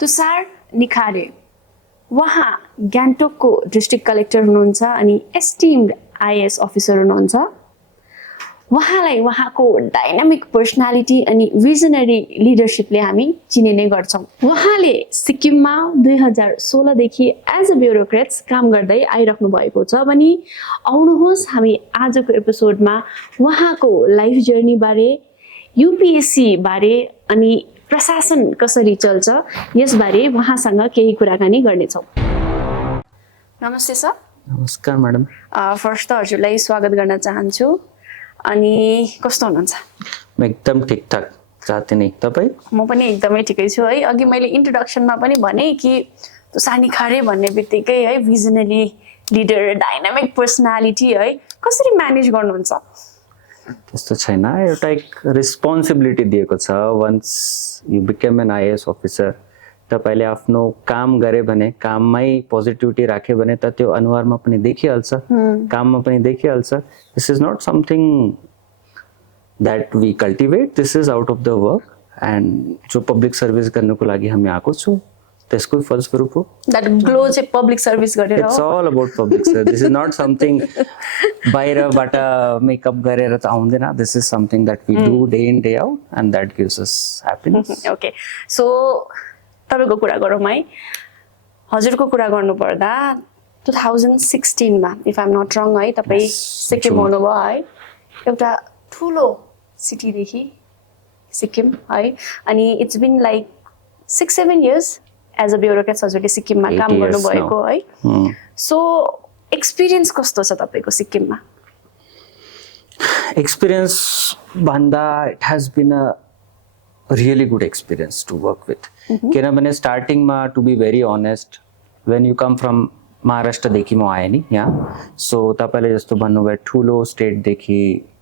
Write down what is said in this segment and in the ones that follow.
तुषार निखारे उहाँ गान्तोकको district collector हुनुहुन्छ अनि एस्टिम्ड आइएएस अफिसर हुनुहुन्छ। उहाँलाई उहाँको डाइनामिक पर्सनालिटी अनि भिजनरी लिडरसिपले हामी चिनिने गर्छौँ। उहाँले सिक्किममा 2016 देखि एज अ ब्युरोक्रेट्स काम गर्दै आइराख्नु भएको छ भने आउनुहोस् हामी आजको एपिसोडमा उहाँको लाइफ जर्नी बारे, यूपीएससी बारे अनि प्रशासन कसरी चल्छ यसबारे उहाँसँग केही कुराकानी गर्नेछौँ। नमस्ते सर। नमस्कार मैडम। फर्स्ट त हजुरलाई स्वागत गर्न चाहन्छु। अनि कस्तो हुनुहुन्छ? म एकदम ठिकठाक साथै नै, तपाई? म पनि एकदमै ठिकै छु है। अघि मैले इन्ट्रोडक्सनमा पनि भने कि तुषार निखारे भन्ने बित्तिकै है भिजनरी लिडर, डाइनामिक पर्सनालिटी है, कसरी म्यानेज गर्नुहुन्छ? त्यस्तो छैन, एउटा एक रेस्पोन्सिबिलिटी दिएको छ। Ones you become an IAS officer, तपाईले आफ्नो काम गरे भने, काममै पोजिटिभिटी राखे भने त त्यो अनुहारमा पनि देखिहाल्छ, काममा पनि देखिहाल्छ। This is not something that we cultivate, this is out of the work and जो पब्लिक सर्भिस गर्नको लागि हामी आएको छु त्यसको फलस्वरूप हो। दैट ग्लो चाहिँ पब्लिक सर्भिस गरेर हो। It's all about public service. This is not something बाहिरबाट मेकअप गरेर त आउँदैन। This is something that we do day in day out and that gives us happiness. Okay, so तपाईको कुरा गरौँ है। हजुरको कुरा गर्नुपर्दा 2016 मा इफ आई एम नट रङ है, तपाई सिक्किम आउनुभयो है। एउटा ठुलो सिटीदेखि सिक्किम है, अनि it's been like 6-7 years as a bureaucrat हजुरले सिक्किममा काम गर्नुभएको है। सो एक्सपिरियन्स कस्तो छ तपाईको सिक्किममा? एक्सपिरियन्स भन्दा it has been a really good experience to work with. किनभने स्टार्टिङमा to be very honest, when you come from Maharashtra देखि म आएँ नि यहाँ। सो तपाईले जस्तो भन्नुभयो ठुलो स्टेट देखि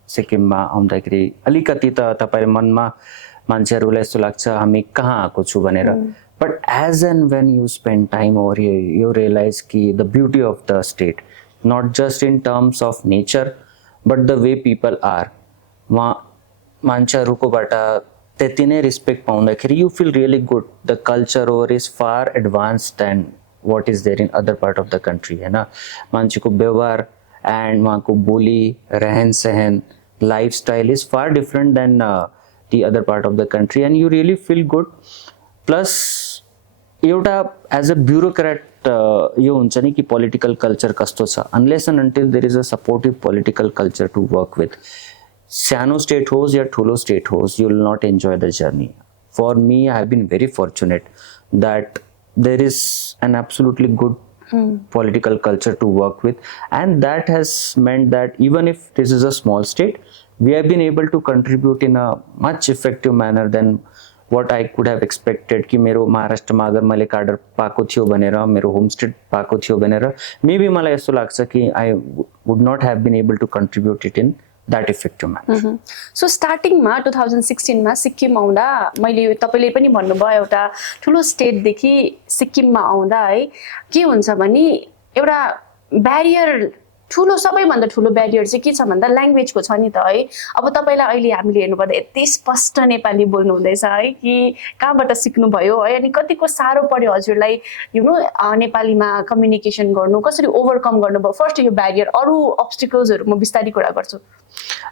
सिक्किममा आउँदाखेरि अलिकति त तपाईले मनमा मान्छेहरूलाई यस्तो लाग्छ हामी कहाँ आएको छु भनेर। But as and when you spend time over here you realise कि the beauty of the state, not just in terms of nature but the way people are. वहाँ मान्छेहरूकोबाट त्यति नै रेस्पेक्ट पाउँदाखेरि you feel really good. The culture over is far advance than what is there in other part of the country होइन। मान्छेको व्यवहार and उहाँको बोली, रहन सहन, lifestyle is far different then the other part of the country and you really feel good. Plus एउटा as a bureaucrat यो हुन्छ नि कि पोलिटिकल कल्चर कस्तो छ, unless and until there is a supportive political culture to work with, सानो state होस् या ठुलो स्टेट होस्, you will not enjoy the journey. For me, I have been very fortunate that there is an absolutely good political culture to work with, and that has meant that even if this is a small state, we have been able to contribute in a much effective manner than what I could have expected. कि मेरो महाराष्ट्रमा अगर मैले कार्डर पाएको थियो भनेर, मेरो होमस्टेड पाएको थियो भनेर, maybe मलाई यस्तो लाग्छ कि I would not have been able to contribute it in that effective manner. सो स्टार्टिङमा 2016 मा सिक्किम आउँदा मैले, तपाईले पनि भन्नुभयो एउटा ठुलो स्टेटदेखि सिक्किममा आउँदा है के हुन्छ भने एउटा ब्यारियर, ठुलो सबैभन्दा ठुलो ब्यारियर चाहिँ के छ भन्दा ल्याङ्ग्वेजको छ नि त है। अब तपाईलाई अहिले हामीले हेर्नुपर्दा यति स्पष्ट नेपाली बोल्नु हुँदैछ है कि कहाँबाट सिक्नुभयो है, अनि कतिको साह्रो पर्यो हजुरलाई यु नो नेपालीमा कम्युनिकेसन गर्नु, कसरी ओभरकम गर्नुभयो फर्स्ट यो ब्यारियर? अरू अब्स्टिकल्सहरू म बिस्तारै कुरा गर्छु।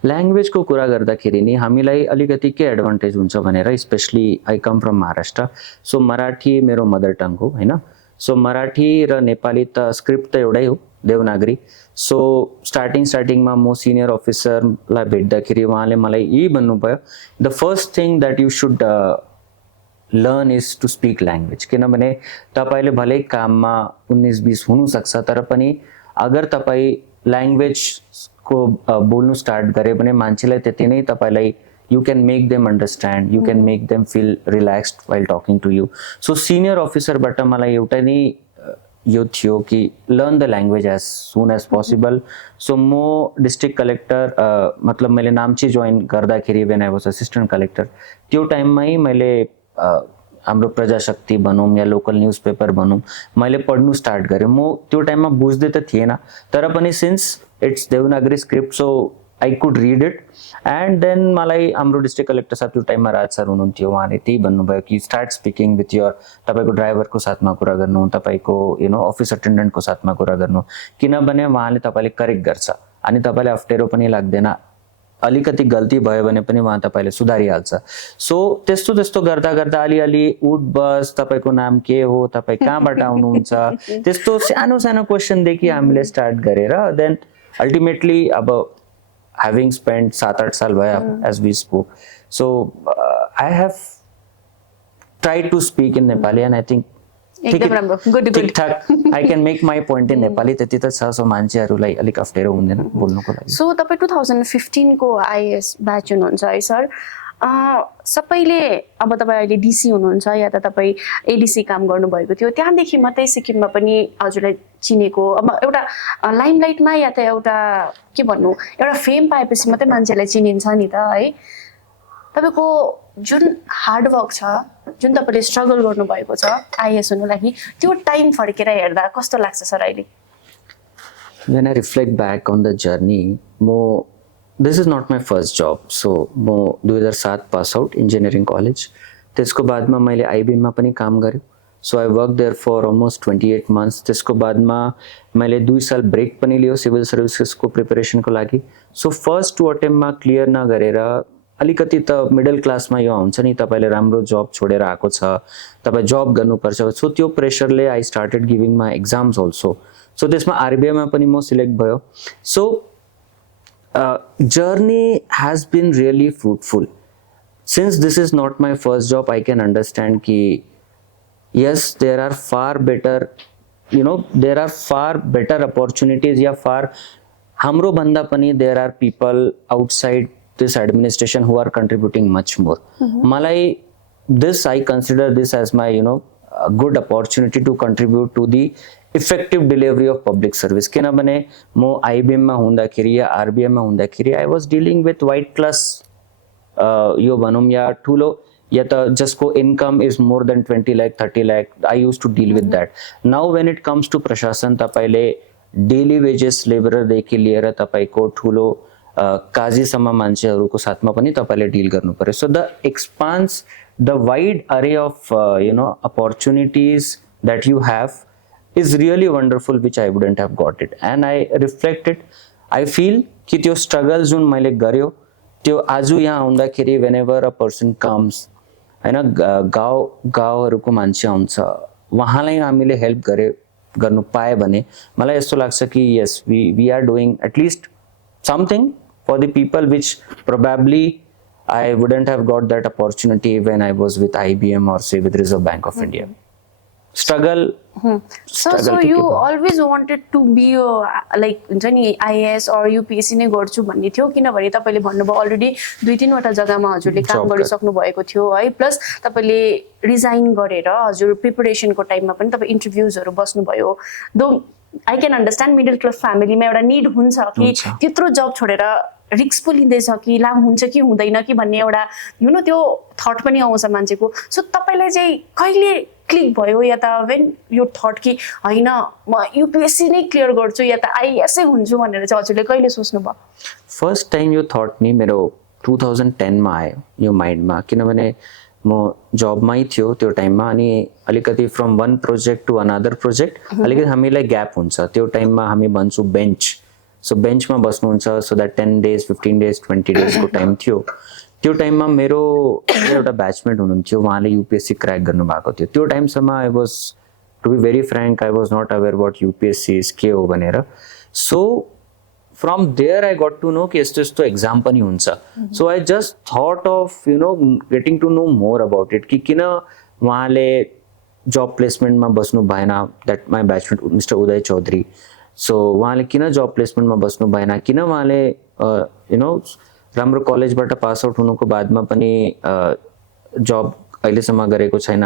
ल्याङ्ग्वेजको कुरा गर्दाखेरि नि हामीलाई अलिकति के एडभान्टेज हुन्छ भनेर, especially I come from Maharashtra, so Marathi मेरो मदर टङ हो होइन। सो मराठी र नेपाली त स्क्रिप्ट त एउटै हो, देवनागरी। सो स्टार्टिङमा म सिनियर अफिसरलाई भेट्दाखेरि उहाँले मलाई यही भन्नुभयो, the first thing that you should learn is to speak language. किनभने तपाईँले भलै काममा 19-20 हुनुसक्छ, तर पनि अगर तपाईँ ल्याङ्ग्वेजको बोल्नु स्टार्ट गरे भने मान्छेलाई त्यति नै तपाईँलाई you can make them understand, you can make them feel relaxed while talking to you. So senior officer बाट मलाई एउटा नै यो थियो कि learn the language as soon as possible. So म डिस्ट्रिक्ट कलेक्टर मतलब मैले नाम्ची जोइन गर्दाखेरि when I was assistant collector, त्यो टाइममै मैले हाम्रो प्रजाशक्ति भनौँ या लोकल न्युज पेपर भनौँ मैले पढ्नु स्टार्ट गरेँ। म त्यो टाइममा बुझ्दै त थिएन, तर पनि since it's Devanagari script, so I could read it. And then मलाई हाम्रो डिस्ट्रिक्ट कलेक्टर साहब त्यो टाइममा राज सर हुनुहुन्थ्यो, उहाँले त्यही भन्नुभयो कि स्टार्ट स्पिकिङ विथ योर, तपाईँको ड्राइभरको साथमा कुरा गर्नु, तपाईँको अफिस अटेन्डेन्टको साथमा कुरा गर्नु, किनभने उहाँले तपाईँले करेक्ट गर्छ अनि तपाईँलाई अप्ठ्यारो पनि लाग्दैन, अलिकति गल्ती भयो भने पनि उहाँ तपाईँले सुधारिहाल्छ. सो त्यस्तो त्यस्तो गर्दा गर्दा अलिअलि उठ बस, तपाईँको नाम के हो, तपाईँ कहाँबाट आउनुहुन्छ, त्यस्तो सानो सानो क्वेसनदेखि हामीले स्टार्ट गरेर देन अल्टिमेटली अब having spent 7-8 साल भयो as we spoke, so I have tried to speak in Nepali and I think एकदम राम्रो, गुड गुड ठिकठाक I can make my point in Nepali. त्यति त छ, सो मान्छेहरूलाई अलिक अप्ठ्यारो हुँदैन बोल्नुको लागि. सो तपाईँ 2015 को आइएएस ब्याच हुनुहुन्छ है सर. सबैले अब तपाईँ अहिले डिसी हुनुहुन्छ या त तपाईँ एडिसी काम गर्नुभएको थियो, त्यहाँदेखि मात्रै सिक्किममा पनि हजुरलाई चिनेको, अब एउटा लाइमलाइटमा या त एउटा के भन्नु एउटा फेम पाएपछि मात्रै मान्छेलाई चिनिन्छ नि त है. तपाईँको जुन हार्डवर्क छ, जुन तपाईँले स्ट्रगल गर्नुभएको छ आइएएस हुनु लागि, त्यो टाइम फर्केर हेर्दा कस्तो लाग्छ सर अहिले? When I reflect back on the journey, this is not my first job. So म 2007 पास आउट इन्जिनियरिङ कलेज, त्यसको बादमा मैले आइबिएममा पनि काम गरेँ. So I work there for almost 28 months. त्यसको बादमा मैले 2 साल ब्रेक पनि लियो सिभिल सर्भिसेसको प्रिपरेसनको लागि. सो फर्स्ट 2 अटेम्पमा क्लियर नगरेर अलिकति त मिडल क्लासमा यो हुन्छ नि, तपाईँले राम्रो जब छोडेर आएको छ, तपाईँ जब गर्नुपर्छ. सो त्यो प्रेसरले I started giving my exams also. So त्यसमा आरबिआईमा पनि म सिलेक्ट भयो. सो journey has been really fruitful. Since this is not my first job, I can understand ki yes, there are far better, there are far better opportunities या far hamro banda pani there are people outside this administration who are contributing much more. Malai I consider this as my a good opportunity to contribute to the effective delivery of public service. किनभने म आइबिएममा हुँदाखेरि या आरबिआईमा हुँदाखेरि I was dealing with white class, यो भनौँ या ठुलो या त जसको income is more than 20 lakh 30 lakh, I use to deal with that. Now when it comes to प्रशासन, तपाईँले डेली वेजेस लेबररदेखि लिएर तपाईँको ठुलो काजीसम्म मान्छेहरूको साथमा पनि तपाईँले डिल गर्नु पर्यो. सो द एक्सपान्स, द वाइड अरे of opportunities that you have is really wonderful, which I wouldn't have got it. And I reflect it, I feel कि त्यो struggle जुन मैले गर्यो त्यो आज यहाँ आउँदाखेरि whenever a person comes हैन, गाउँहरूको मान्छे आउँछ, उहाँलाई हामीले हेल्प गर्नु पाए भने मलाई यस्तो लाग्छ कि yes, we are doing at least something for the people which probably I wouldn't have got that opportunity when I was with IBM or say with Reserve Bank of India. Struggle. So you always wanted to be like हुन्छ नि IAS or UPSC नै गर्छु भन्ने थियो, किनभने तपाईँले भन्नुभयो already 2-3 वटा जग्गामा हजुरले काम गरिसक्नु भएको थियो है, प्लस तपाईँले रिजाइन गरेर हजुर प्रिपरेसनको टाइममा पनि तपाईँ इन्टरभ्युजहरू बस्नुभयो. दो आई क्यान अन्डरस्ट्यान्ड मिडल क्लास फ्यामिलीमा एउटा निड हुन्छ कि त्यत्रो जब छोडेर रिक्स पो लिँदैछ कि लाम हुन्छ कि हुँदैन कि भन्ने एउटा त्यो थट पनि आउँछ मान्छेको. सो तपाईँलाई चाहिँ कहिले क्लिक भयो या त वेन यो थट कि होइन म युपिएससी नै क्लियर गर्छु या त आइएसै हुन्छु भनेर चाहिँ हजुरले कहिले सोच्नुभयो? फर्स्ट टाइम यो थट नि मेरो 2010 मा आयो यो माइन्डमा, किनभने म जबमै थियो त्यो टाइममा अनि अलिकति from one project to another project अलिकति हामीलाई ग्याप हुन्छ. त्यो टाइममा हामी भन्छौँ बेन्च. सो बेन्चमा बस्नुहुन्छ, so that 10 days 15 days 20 days को टाइम थियो. त्यो टाइममा मेरो एउटा ब्याचमेट हुनुहुन्थ्यो, उहाँले युपिएससी क्र्याक गर्नुभएको थियो. त्यो टाइमसम्म I was, to be very frank, I was not aware what UPSC के हो भनेर. So from there I got to know कि यस्तो यस्तो एक्जाम पनि हुन्छ. So I just thought of getting to know more about it कि किन उहाँले जब प्लेसमेन्टमा बस्नु भएन. That my batchmate mister Uday Chaudhary. So उहाँले किन जब प्लेसमेन्टमा बस्नु भएन, किन उहाँले राम्रो कलेजबाट पास आउट हुनुको बादमा पनि जब अहिलेसम्म गरेको छैन,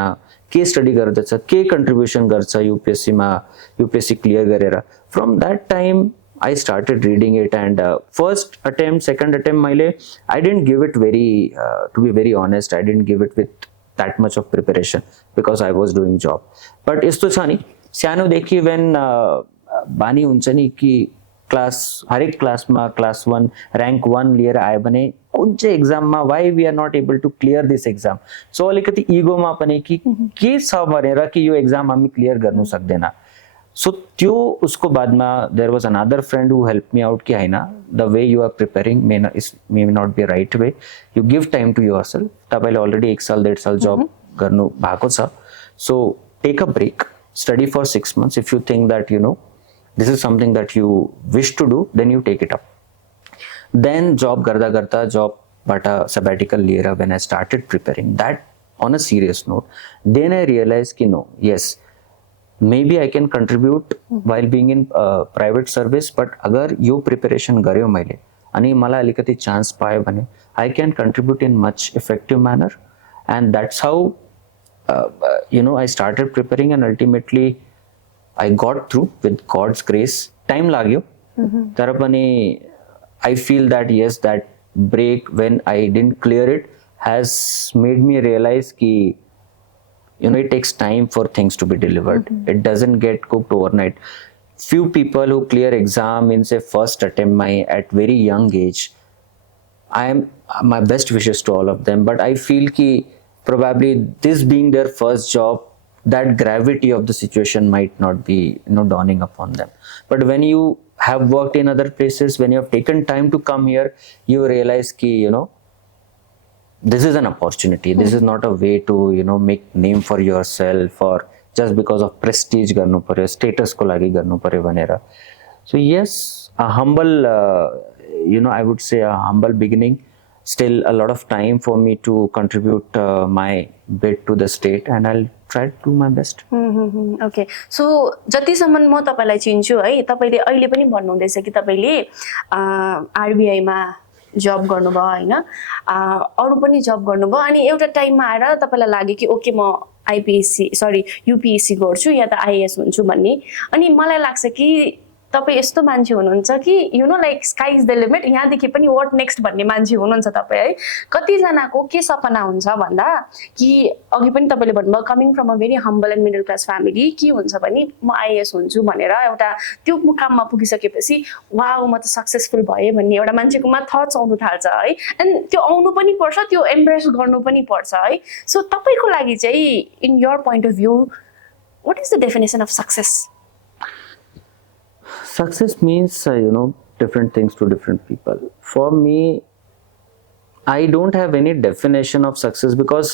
के स्टडी गर्दछ, के कन्ट्रिब्युसन गर्छ युपिएससी क्लियर गरेर. From that time I started reading it and first attempt, second attempt, I didn't give it very, to be very honest, I didn't give it with that much of preparation because I was doing job. But isto chha ni, सानो देखि when बानी हुन्छ नि कि हरेक क्लासमा class 1 rank 1 लिएर आयो भने कुन चाहिँ एक्जाममा why we are not able to clear this exam, so अलिकति इगोमा पनि कि के छ भनेर कि यो एक्जाम हामी क्लियर गर्नु सक्दैन. सो त्यो उसको बादमा there was another friend who help me out कि हैन the way you are preparing may not be right way, you give time to yourself. तपाईले अलरेडी 1 साल 1.5 साल जब गर्नु भएको छ, so take a break, study for 6 months. If you think that this is something that you wish to do, then you take it up. Then job garda garda job bata sabbatical liera when I started preparing that on a serious note, then I realized ki no, yes, maybe I can contribute while being in private service, but agar yo preparation garyo मैले अनि मलाई अलिकति chance पायो भने I can contribute in much effective manner, and that's how I started preparing, and ultimately I got through with God's grace. Time लाग्यो तर पनि I feel that yes, that break when I didn't clear it has made me realize कि it takes time for things to be delivered. It doesn't get cooked overnight. Few people who clear exam in say first attempt at very young age, I am my best wishes to all of them, but I feel कि probably this being their first job, that gravity of the situation might not be dawning upon them. But when you have worked in other places, when you have taken time to come here, you realize ki this is an opportunity. This is not a way to make name for yourself or just because of prestige garnu paryo, status ko lagi garnu paryo bhanera. So yes, a humble I would say a humble beginning. Still a lot of time for me to contribute my bit to the state, and I'll try to do my best. Okay. So जतिसम्म म तपाईलाई चिन्छु है, तपाईले अहिले पनि भन्नु हुँदैछ कि तपाईले आरबीआई मा जब गर्नुभयो हैन, अरु पनि जब गर्नुभयो, अनि एउटा टाइममा आएर तपाईलाई लाग्यो कि ओके म यूपीएससी गर्छु या त आईएएस हुन्छु भन्ने, अनि मलाई लाग्छ कि तपाईं यस्तो मान्छे हुनुहुन्छ कि like sky is the limit, यहाँदेखि पनि व्हाट नेक्स्ट भन्ने मान्छे हुनुहुन्छ तपाईं है. कति जनाको के सपना हुन्छ भन्दा कि अघि पनि तपाईले भन्नुभयो coming from a very humble end middle class family, के हुन्छ भने म आईएएस हुन्छु भनेर एउटा त्यो मुकाममा पुगिसकेपछि वाउ म त सक्सेसफुल भए भन्ने एउटा मान्छेकोमा थट्स आउनु थाल्छ है, एन्ड त्यो आउनु पनि पर्छ, त्यो एम्ब्रेस गर्नु पनि पर्छ है. सो तपाईको लागि चाहिँ in your point of view what is the definition of success? Success means different things to different people. For me, I don't have any definition of success, because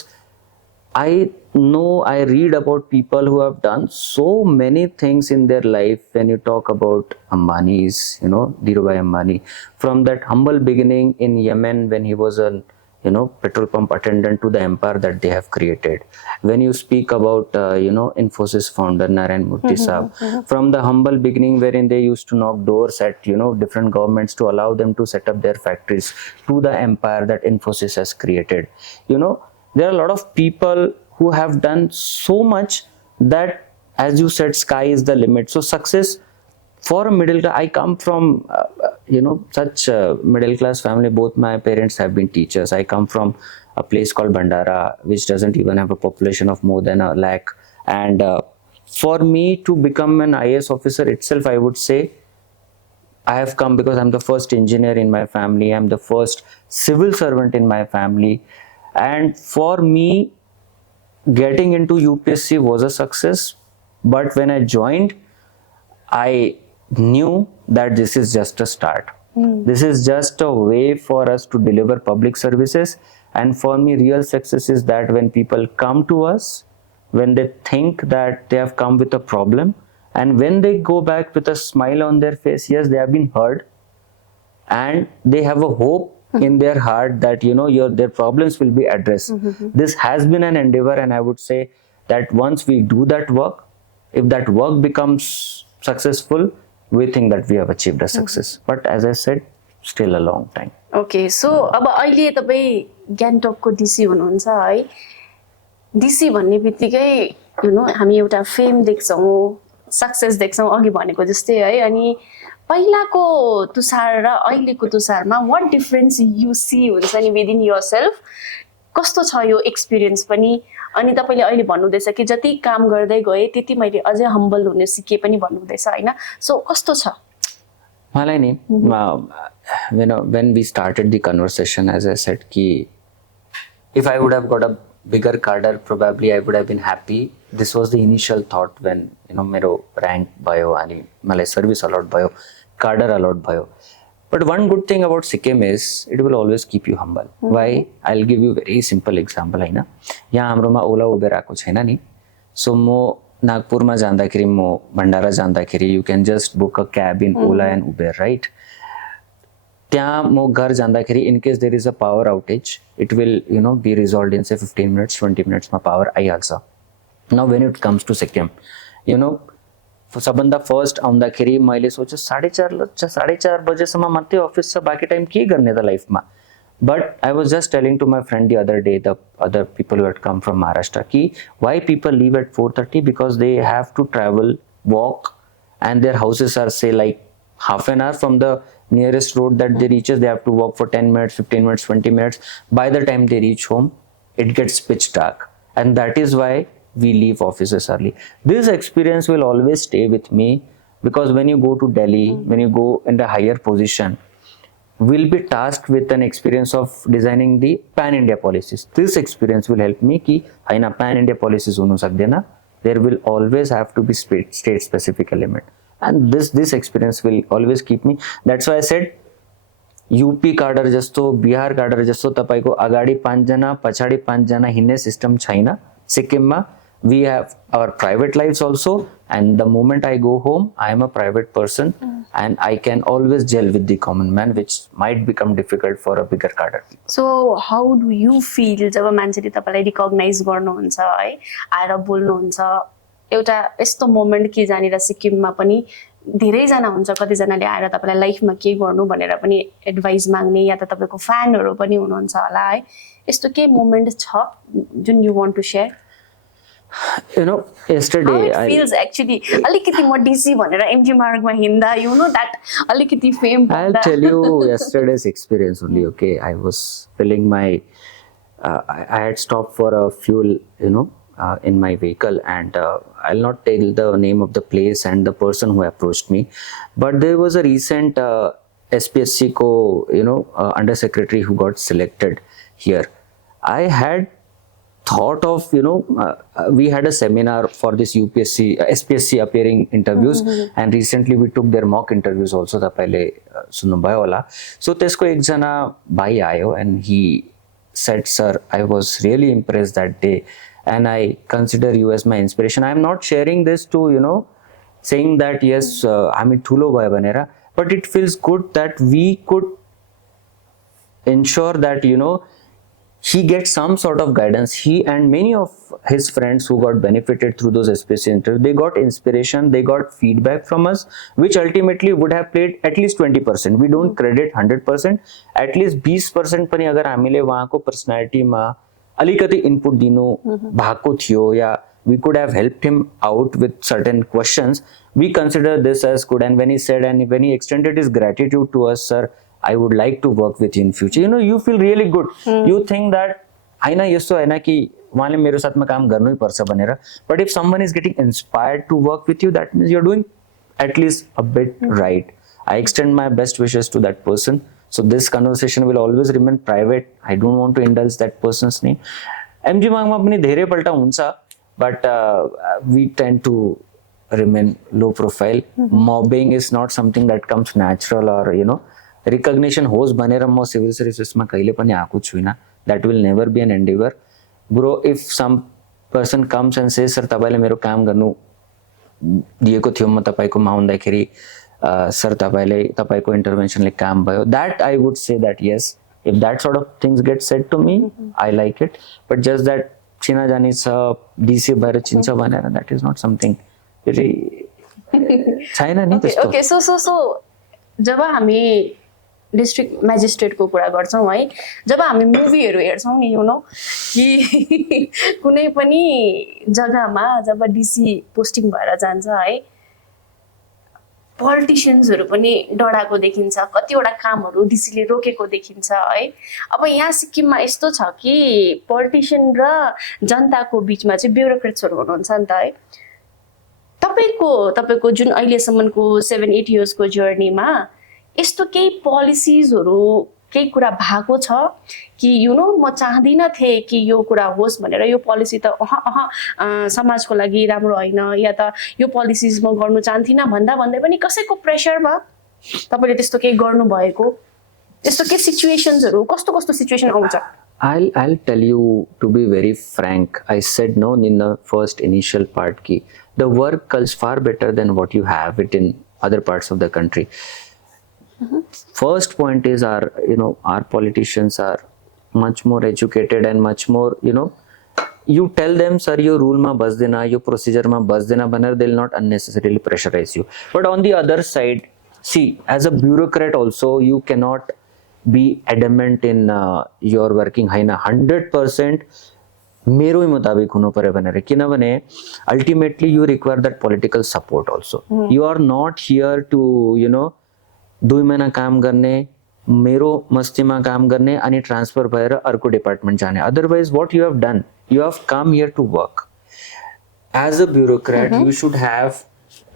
I read about people who have done so many things in their life. When you talk about Ambani's, Dhirubhai Ambani, from that humble beginning in Yemen when he was a petrol pump attendant to the empire that they have created. When you speak about Infosys founder Narayan Murthy Saab, from the humble beginning wherein they used to knock doors at different governments to allow them to set up their factories, to the empire that Infosys has created. There are a lot of people who have done so much that, as you said, sky is the limit. So success for a middle class, I come from such a middle class family. Both my parents have been teachers. I come from a place called Bandara, which doesn't even have a population of more than 1 lakh. And for me to become an IAS officer itself, I would say I have come because I'm the first engineer in my family. I'm the first civil servant in my family. And for me, getting into UPSC was a success. But when I joined, I knew that this is just a start. This is just a way for us to deliver public services. And for me, real success is that when people come to us, when they think that they have come with a problem, and when they go back with a smile on their face, yes, they have been heard, and they have a hope in their heart that their problems will be addressed. This has been an endeavor, and I would say that once we do that work, if that work becomes successful, we think that we have achieved a success. But as I said, still a long time. Okay, so अब अहिले तपाई ग्यान्टकको DC हुनुहुन्छ है. DC भन्ने बित्तिकै हामी एउटा fame देख्छौं, success देख्छौं अघि भनेको जस्तै है. अनि पहिलाको तुषार र अहिलेको तुषारमा व्हाट डिफरेन्स यु सी हुन्छ नि विदिन योरसेल्फ? कस्तो छ यो एक्सपिरियन्स पनि? अनि तपाईले अहिले भन्नुहुँदैछ कि जति काम गर्दै गए त्यति मैले अझै हम्बल हुन सिके पनि भन्नुहुँदैछ हैन. सो कस्तो छ? मलाई नि when we started the conversation, as I said कि if I would have got a bigger cadre, probably I would have been happy. This was the initial thought when मेरो rank भयो अनि मलाई service allot भयो, cadre allot भयो. But one good thing about Sikkim is it will always keep you humble. Why? I'll give you a very simple example हैन. यहाँ हाम्रोमा ओला Uber आएको छैन नि. So म नागपुरमा जाँदाखेरि म भण्डारा जाँदाखेरि you can just book a cab in Ola and Uber, right? त्यहाँ म घर जाँदाखेरि in case there is a power outage, it will be resolved in say 15 minutes, 20 minutes मा power आइहाल्छ. Now when it comes to Sikkim, सबभन्दा first आउँदाखेरि मैले सोचे 4:30 बजेसम्म मात्रै अफिस छ, बाकी टाइम के गर्ने त लाइफमा. But I was just telling to my friend the other day, the other people who had come from Maharashtra, ki why people leave at 4:30, because they have to travel, walk, and their houses are say like half an hour from the nearest road that they reaches. They have to walk for 10 minutes, 15 minutes, 20 minutes. By the time they reach home, it gets pitch dark, and that is why we leave offices early. This experience will always stay with me, because when you go to Delhi, when you go in the higher position, will be tasked with an experience of designing the pan-India policies. This experience will help me कि हैन pan-India policies हुनु सक्दैन. There will always have to be state-specific element, and this experience will always keep me. That's why I said UP cadre जस्तो, Bihar cadre जस्तो तपाईको अगाडि 5 जना पछाडी 5 जना हिँड्ने सिस्टम छैन सिक्किममा. We have our private lives also, and the moment I go home, I am a private person, and I can always gel with the common man, which might become difficult for a bigger cadre. So how do you feel जब मान्छेले तपाईलाई recognise गर्नुहुन्छ है, आएर बोल्नुहुन्छ? एउटा यस्तो moment के जानेर सिक्किममा पनि धेरै जना हुन्छ, कति जनाले आएर तपाईलाई लाइफमा के गर्नु भनेर पनि एडभाइस माग्ने, या त तपाईको फ्यानहरु पनि हुनुहुन्छ होला है. यस्तो के मोमेन्ट छ जुन you want to share? Yesterday how it feels actually अलिकति म DC भनेर MG मार्गमा हिँड्दा that अलिकति fame. I'll tell you yesterday's experience only. Okay, I was filling my I had stopped for a fuel in my vehicle, and I'll not tell the name of the place and the person who approached me, but there was a recent SPSC ko under secretary who got selected here. I had thought of we had a seminar for this SPSC appearing interviews, and recently we took their mock interviews also. Tapaile sunnu bhayo hola. So त्यसको एकजना भाइ आयो, and he said, sir, I was really impressed that day, and I consider you as my inspiration. I am not sharing this to saying that yes हामी ठुलो भयो भनेर, but it feels good that we could ensure that he gets some sort of guidance. He and many of his friends who got benefited through those SPSC interviews, they got inspiration, they got feedback from us, which ultimately would have played at least 20%. We don't credit 100%. At least 20% पनि अगर हामीले उहाँको पर्सनालिटीमा अलिकति input दिनु भएको थियो, या we could have helped him out with certain questions, we consider this as good. And when he said, and when he extended his gratitude to us, sir, I would like to work with you in future, you feel really good. You think that हैन यस्तो हैन कि उहाँले मेरो साथमा काम गर्नै पर्छ भनेर, but if someone is getting inspired to work with you, that means you're doing at least a bit right. I extend my best wishes to that person. So this conversation will always remain private. I don't want to indulge that person's name. MG मागमा पनि धेरै पल्ट हुन्छ, but we tend to remain low profile. Mobbing is not something that comes natural, or recognition होस् भनेर म civil सर्भिसेसमा कहिले पनि आएको छुइनँ. That will never be an endeavor. Bro, if some person comes and says, sir, तपाईले मेरो काम गर्नु दिएको थियो, म तपाईकोमा आउँदाखेरि सर तपाईको इन्टरभेन्सनले काम भयो, that I would say that yes, if that sort of things get said to me, I like it. But just that चिना जानी छ, DC भएर चिन्छ भनेर, that is not something really छैन नि त्यस्तो. Okay, so जब हामी डिस्ट्रिक्ट म्याजिस्ट्रेटको कुरा गर्छौं है, जब हामी मुभीहरु हेर्छौं नि कि कुनै पनि जग्गामा जब डीसी पोस्टिङ भएर जान्छ है, पोलिटिशियन्सहरु पनि डराको देखिन्छ, कतिवटा कामहरु डीसीले रोकेको देखिन्छ है. अब यहाँ सिक्किममा यस्तो छ कि पोलिटिशियन र जनताको बीचमा चाहिँ ब्युरोक्रेट्सहरु हुनुहुन्छ नि त है. तपाईको जुन अहिलेसम्मको 7-8 इयर्सको जर्नीमा यस्तो केही पोलिसिजहरू केही कुरा भएको छ कि म चाहदिनँ थिएँ कि यो कुरा होस् भनेर, यो पोलिसी त समाजको लागि राम्रो होइन, या त यो पोलिसिज म गर्नु चाहन्थिनँ भन्दै पनि कसैको प्रेसरमा तपाईँले त्यस्तो केही गर्नुभएको, त्यस्तो के सिचुएसन्सहरू, कस्तो सिचुएसन आउँछ? I'll tell you, to be very frank, I said no in the first initial part ki the work is far better than what you have it in other parts of the country. First point is our politicians are much more educated and much more, you tell them, sir, your rule ma bas dena, your procedure ma bas dena banar, they'll not unnecessarily pressurize you. But on the other side, see, as a bureaucrat also, you cannot be adamant in your working haina 100% मेरो मुताबिक हुनु पर्यो भनेर, किनभने ultimately you require that political support also. You are not here to 2 महिना काम गर्ने, मेरो मस्तीमा काम गर्ने अनि ट्रान्सफर भएर अर्को डिपार्टमेन्ट जाने. Otherwise what you have done, you have come here to work. As a bureaucrat, you should have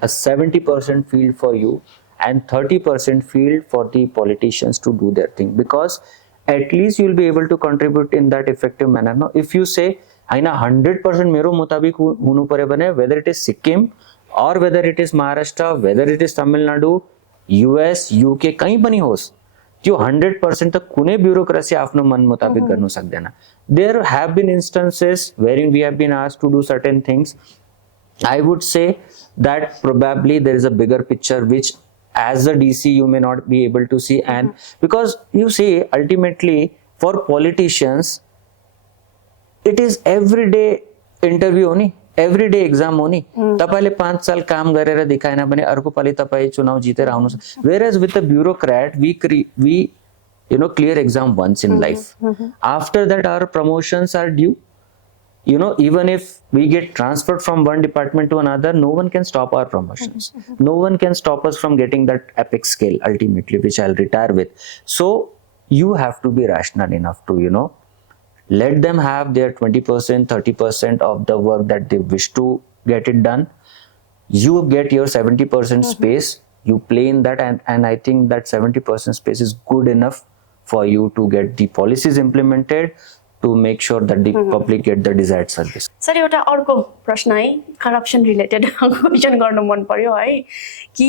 a 70% field for you and 30% field for the politicians to do their thing, because at least you will be able to contribute in that effective manner. Now, if you say, "Aina 100% मेरो मुताबिक हुनु पर्यो भने," whether it is Sikkim or whether it is Maharashtra, whether it is Tamil Nadu, US, UK, कहीँ पनि होस्, त्यो 100% त कुनै ब्युरोक्रेसी आफ्नो मन मुताबिक गर्नु सक्दैन. There have been instances wherein we have been asked to do certain things. I would say that probably there is a bigger picture which as a DC you may not be able to see, and because you see ultimately for politicians it is everyday interview होनी, everyday exam होनी. तपाईले 5 साल काम गरेर दिखाएन भने अर्को पालि तपाई चुनाव जितेर आउनुस्. Whereas with a bureaucrat we clear exam once in life. After that our promotions are due. Even if we get transferred from one department to another, no one can stop our promotions. No one can stop us from getting that epic scale ultimately, which I'll retire with. So you have to be rational enough to, let them have their 20%, 30% of the work that they wish to get it done. You get your 70% space, you play in that, and I think that 70% space is good enough for you to get the policies implemented, to make sure that the public get the desired service. Sir, एउटा अर्को प्रश्न है, corruption related question गर्नु मन पर्यो है, कि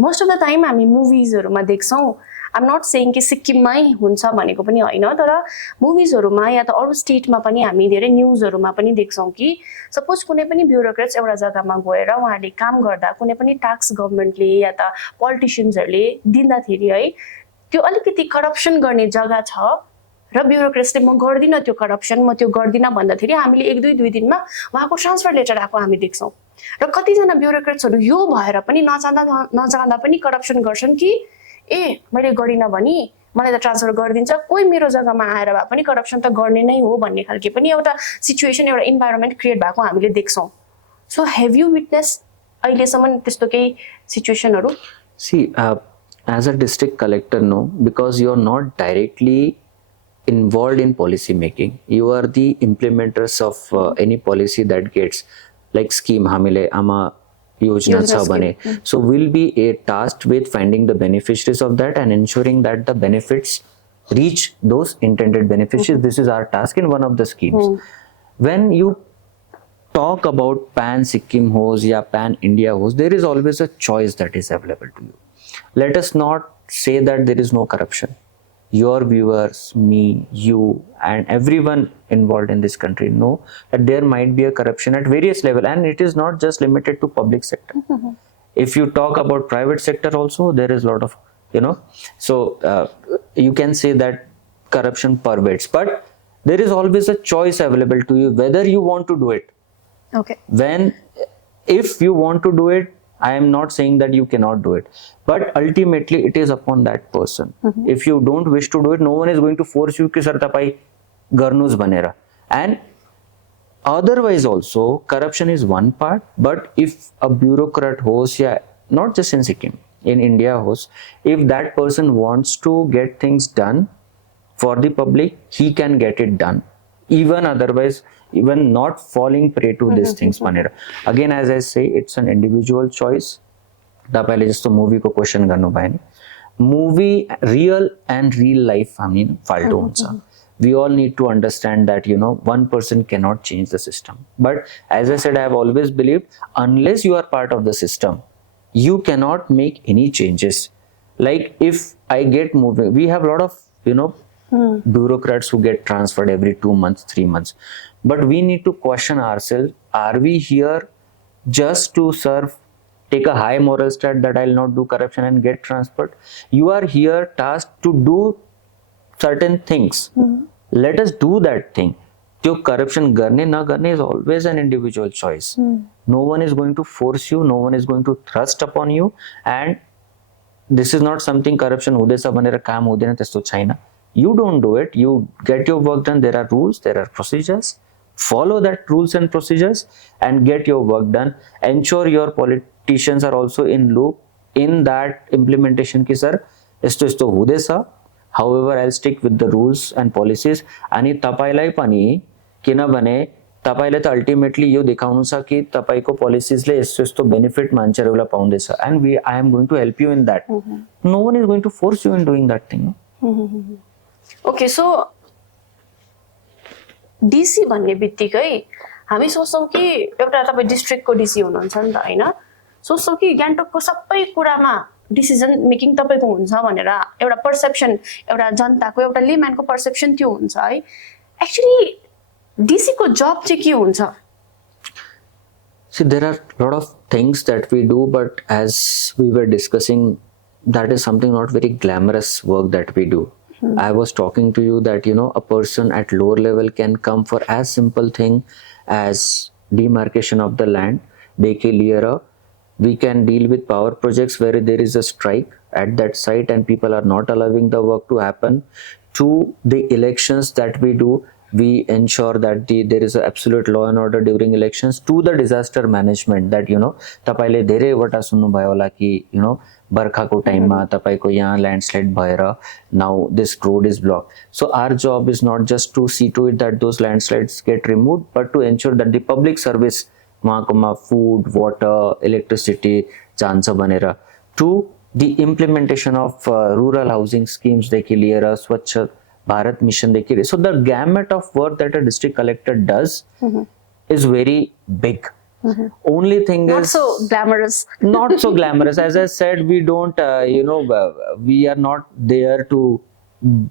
most of the time हामी मुभिजहरुमा देख्छौं, आइ एम नट सेइङ कि सिक्किममै हुन्छ भनेको पनि हैन, तर मुभिजहरुमा या त अरु स्टेटमा पनि हामी धेरै न्यूजहरुमा पनि देख्छौं कि सपोज कुनै पनि ब्युरोक्रेट्स एउटा जग्गामा गएर उहाँले काम गर्दा कुनै पनि ट्याक्स गभर्नमेन्टले या त पोलिटिशियन्सहरुले दिँदाखेरि है, त्यो अलिकति करप्सन गर्ने जग्गा छ र ब्युरोक्रेट्सले म गर्दिन त्यो करप्सन, म त्यो गर्दिन भन्दाखेरि हामीले 1-2 दिनमा उहाँको ट्रान्सफर लेटर आएको हामी देख्छौं. र कतिजना ब्युरोक्रेट्सहरु यो भएर पनि नजाँदा पनि करप्सन गर्छन् कि मैले गरिन भनी मलाई त ट्रान्सफर गरिदिन्छ, कोही मेरो जग्गामा आएर भए पनि करप्सन त गर्ने नै हो भन्ने खालके पनि एउटा सिचुएसन, एउटा इन्भाइरोमेन्ट क्रिएट भएको हामीले देख्छौं. सो हेभ यु विटनेस अहिलेसम्म त्यस्तो केही सिचुएसनहरु? See, as a district collector, no, because you are not directly involved in policy making. You are the implementers of any policy that gets, like scheme hamile ama yojana cha bane. So we'll be tasked with finding the beneficiaries of that and ensuring that the benefits reach those intended beneficiaries. This is our task in one of the schemes. When you talk about pan Sikkim hose ya pan India hose, there is always a choice that is available to you. Let us not say that there is no corruption. Your viewers, me, you, and everyone involved in this country know that there might be a corruption at various levels, and it is not just limited to public sector. If you talk about private sector also, there is a lot of, so you can say that corruption pervades, but there is always a choice available to you whether you want to do it. Okay. If you want to do it, I am not saying that you cannot do it, but ultimately it is upon that person. If you don't wish to do it, no one is going to force you कि sir तपाईं गर्नुस् भनेर. And otherwise also, corruption is one part, but if a bureaucrat hosts, yeah, not just in Sikkim, in India hosts, if that person wants to get things done for the public, he can get it done. Even otherwise, even not falling prey to these things. Again, as I say, it's an individual choice. तपाईले जस्तो movie को question गर्नु भयो नि, movie real and real life हामी फाल्टो हुन्छ. We all need to understand that one person cannot change the system, but as I said, I have always believed unless you are part of the system you cannot make any changes. Like if I get moving, we have a lot of bureaucrats who get transferred every 2 months 3 months, but we need to question ourselves, are we here just to serve, take a high moral stand that I'll not do corruption and get transferred? You are here tasked to do certain things. Let us do that thing. त्यो corruption गर्ने नगर्ने is always an individual choice. No one is going to force you, no one is going to thrust upon you, and this is not something corruption हुँदैछ भनेर काम हुँदैन त्यस्तो छैन. You don't do it, you get your work done. There are rules, there are procedures. Follow that rules and procedures and get your work done. Ensure your politicians are also in loop in that implementation कि sir यस्तो यस्तो हुँदैछ. However, I'll stick with the rules and policies. अनि तपाईलाई पनि किनभने तपाईले त अल्टिमेटली यो देखाउनु छ कि तपाईको पोलिसिजले यस्तो यस्तो benefit मान्छेहरुलाई पाउँदैछ, and I am going to help you in that. No one is going to force you in doing that thing. Okay, so DC भन्ने बित्तिकै हामी सोच्छौं कि एउटा तपाई डिस्ट्रिक्टको डीसी हुनुहुन्छ नि त हैन, सोच्छौं कि गान्तोकको सबै कुरामा डिसिजन मेकिङ तपाईको हुन्छ भनेर एउटा पर्सेप्सन, एउटा जनताको, एउटा लेम्यानको पर्सेप्सन त्यो हुन्छ है. एक्चुअली डीसी को जब चाहिँ के हुन्छ? See, there are a lot of things that we do, but as we were discussing, that is something not very glamorous work that we do. I was talking to you that a person at lower level can come for as simple thing as demarcation of the land. They clear. We can deal with power projects where there is a strike at that site and people are not allowing the work to happen. To the elections that we do, we ensure that there is a absolute law and order during elections. To the disaster management that तपाईले धेरै वटा सुन्नु भयो होला कि बर्खाको टाइममा तपाईको यहाँ ल्यान्डस्लाइड भएर now this road is blocked. So our job is not just to see to it that those landslides get removed, but to ensure that the public service वहाँकोमा food, water, electricity जान्छ भनेर. To the implementation of rural housing schemes देखि लिएर स्वच्छ Bharat mission देखि लिएर. So the gamut of work that a district collector does is very big. Only thing not is so glamorous. Not so glamorous. As I said, we don't we are not there to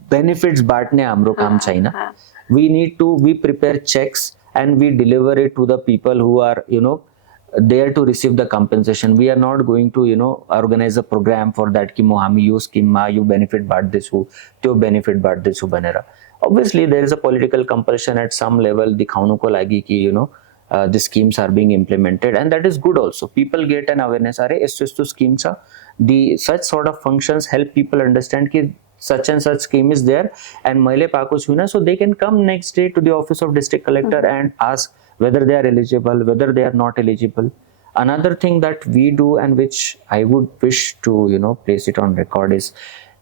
benefits बाँट्ने हाम्रो काम छैन. We prepare checks and we deliver it to the people who are there to receive the compensation. We are not going to organize a program for that कि म हामी यो स्किममा यो benefit बाँड्दैछु त्यो benefit बाँड्दैछु भनेर. Obviously there is a political compulsion at some level दिखाउनुको लागि कि the schemes are being implemented, and that is good also. People get an awareness, अरे यस्तो यस्तो स्किम छ. The such sort of functions help people understand कि such and such scheme is there and मैले पाएको छुइनँ, so they can come next day to the office of district collector and ask whether they are eligible, whether they are not eligible. Another thing that we do and which I would wish to place it on record is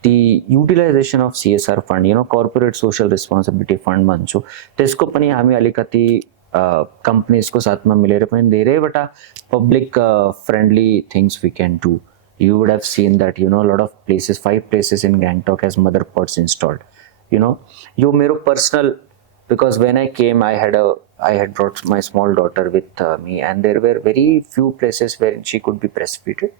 the utilization of CSR fund, corporate social responsibility fund भन्छु. त्यसको पनि हामी अलिकति companies को साथमा मिलेर पनि धेरैवटा public friendly things we can do. You would have seen that a lot of places, 5 places in Gangtok has mother pots installed. यो मेरो personal, because when I came I had brought my small daughter with me, and there were very few places where she could be breastfeeded.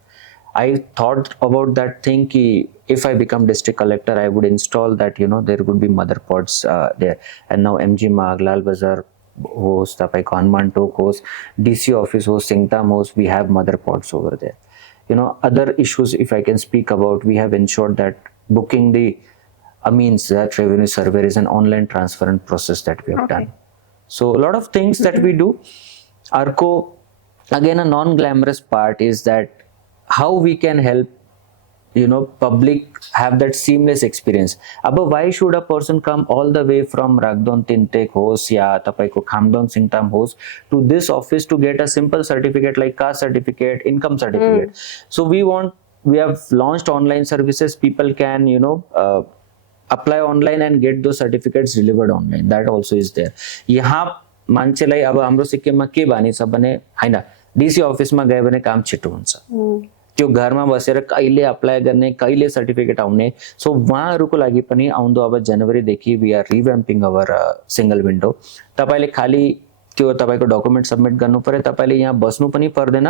I thought about that thing ki if I become district collector I would install that there would be mother pots there. And now MG Marg, Lal Bazar host, tapaiको Hanuman Tok host, DC office host, Singtam host, we have mother pots over there. Other issues if I can speak about, we have ensured that booking the means that revenue survey is an online transparent process that we have done. So a lot of things that we do. Arco, again a non-glamorous part is that how we can help public have that seamless experience. Abba, why should a person come all the way from Ragdon Tintek host ya tapaiko Khamdon Singtam host to this office to get a simple certificate like caste certificate, income certificate? So we have launched online services. People can apply online and get those certificates delivered online. That also is there. यहाँ मान्छेलाई अब हाम्रो सिक्किममा के बानी छ भने हैन, DC अफिसमा गयो भने काम छिटो हुन्छ. त्यो घरमा बसेर कहिले अप्लाई गर्ने कहिले सर्टिफिकेट आउने सो उहाँहरूको लागि पनि आउँदो अब जनवरीदेखि we are revamping our single window तपाईँले खाली त्यो तपाईँको डकुमेन्ट सबमिट गर्नु पर्यो तपाईँले यहाँ बस्नु पनि पर्दैन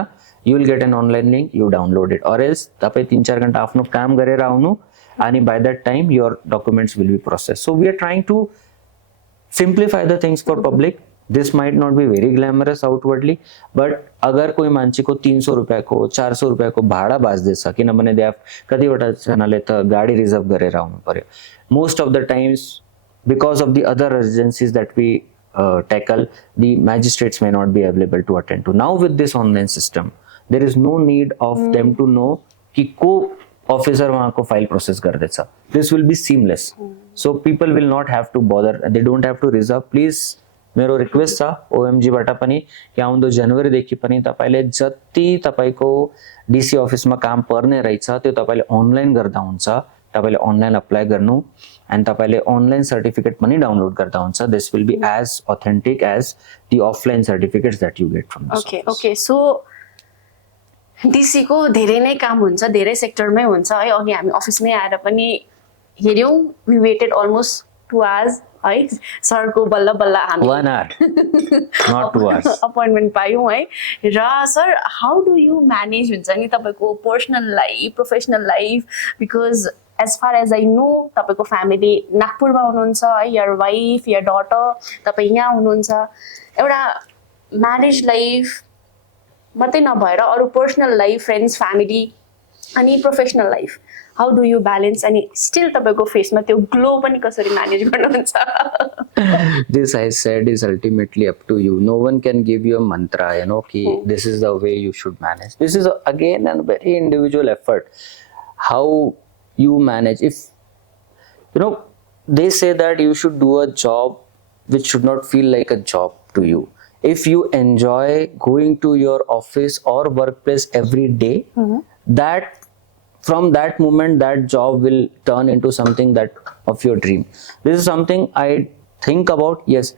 you will get an online link you download it or else तपाईँ 3-4 घन्टा आफ्नो काम गरेर आउनु अनि by that time your documents will be process so we are trying to simplify the things for public. This might not be very glamorous outwardly, but अगर कोही मान्छेको 300 रुपियाँको 400 रुपियाँको भाडा बाँच्दैछ किनभने दे कतिवटा जनाले त गाडी रिजर्भ गरेर आउनु पर्यो most of the times because of the other agencies that we tackle the magistrates may not be available to attend to. Now with this online system there is no need of them to know कि को officer वहाँ को file process गर्दैछ. This will be seamless. So people will not have to bother. They don't have to reserve. Please मेरो request छ OMG बाट पनि कि आउँदो जनवरीदेखि पनि तपाईले जति तपाईको DC अफिसमा काम पर्ने रहेछ त्यो तपाईले अनलाइन गर्दा हुन्छ. तपाईले अनलाइन अप्लाई गर्नु and तपाईले अनलाइन सर्टिफिकेट पनि डाउनलोड गर्दा हुन्छ. This will be as authentic as the offline certificates that you get from this. Okay. So DC को धेरै नै काम हुन्छ, धेरै सेक्टरमै हुन्छ है. अनि हामी अफिसमै आएर पनि हेर्यौं, we waited almost 2 hours है. सरको बल्ल बल्ल हामी 1 hour not 2 hours अपॉइंटमेन्ट पायौं है. र sir how do you manage हुन्छ नि तपाईको personal life, professional life, because as far as I know तपाईको फ्यामिली नागपुरमा हुनुहुन्छ है, your wife, your daughter, तपाई यहाँ हुनुहुन्छ. एउटा म्यारेज लाइफ मात्रै नभएर अरु पर्सनल लाइफ, फ्रेन्ड्स, फ्यामिली अनि professional life, how do you balance अनि स्टिल तपाईको फेसमा त्यो ग्लो पनि कसरी म्यानेज गर्नुहुन्छ? This I said is ultimately up to you. No one can give you a mantra, you know, ki this is the way you should manage. This is again a very individual effort. How you manage. If you know, they say that you should do a job which should not feel like a job to you. If you enjoy going to your office or workplace every day, that from that moment that job will turn into something that of your dream. This is something I think about. Yes,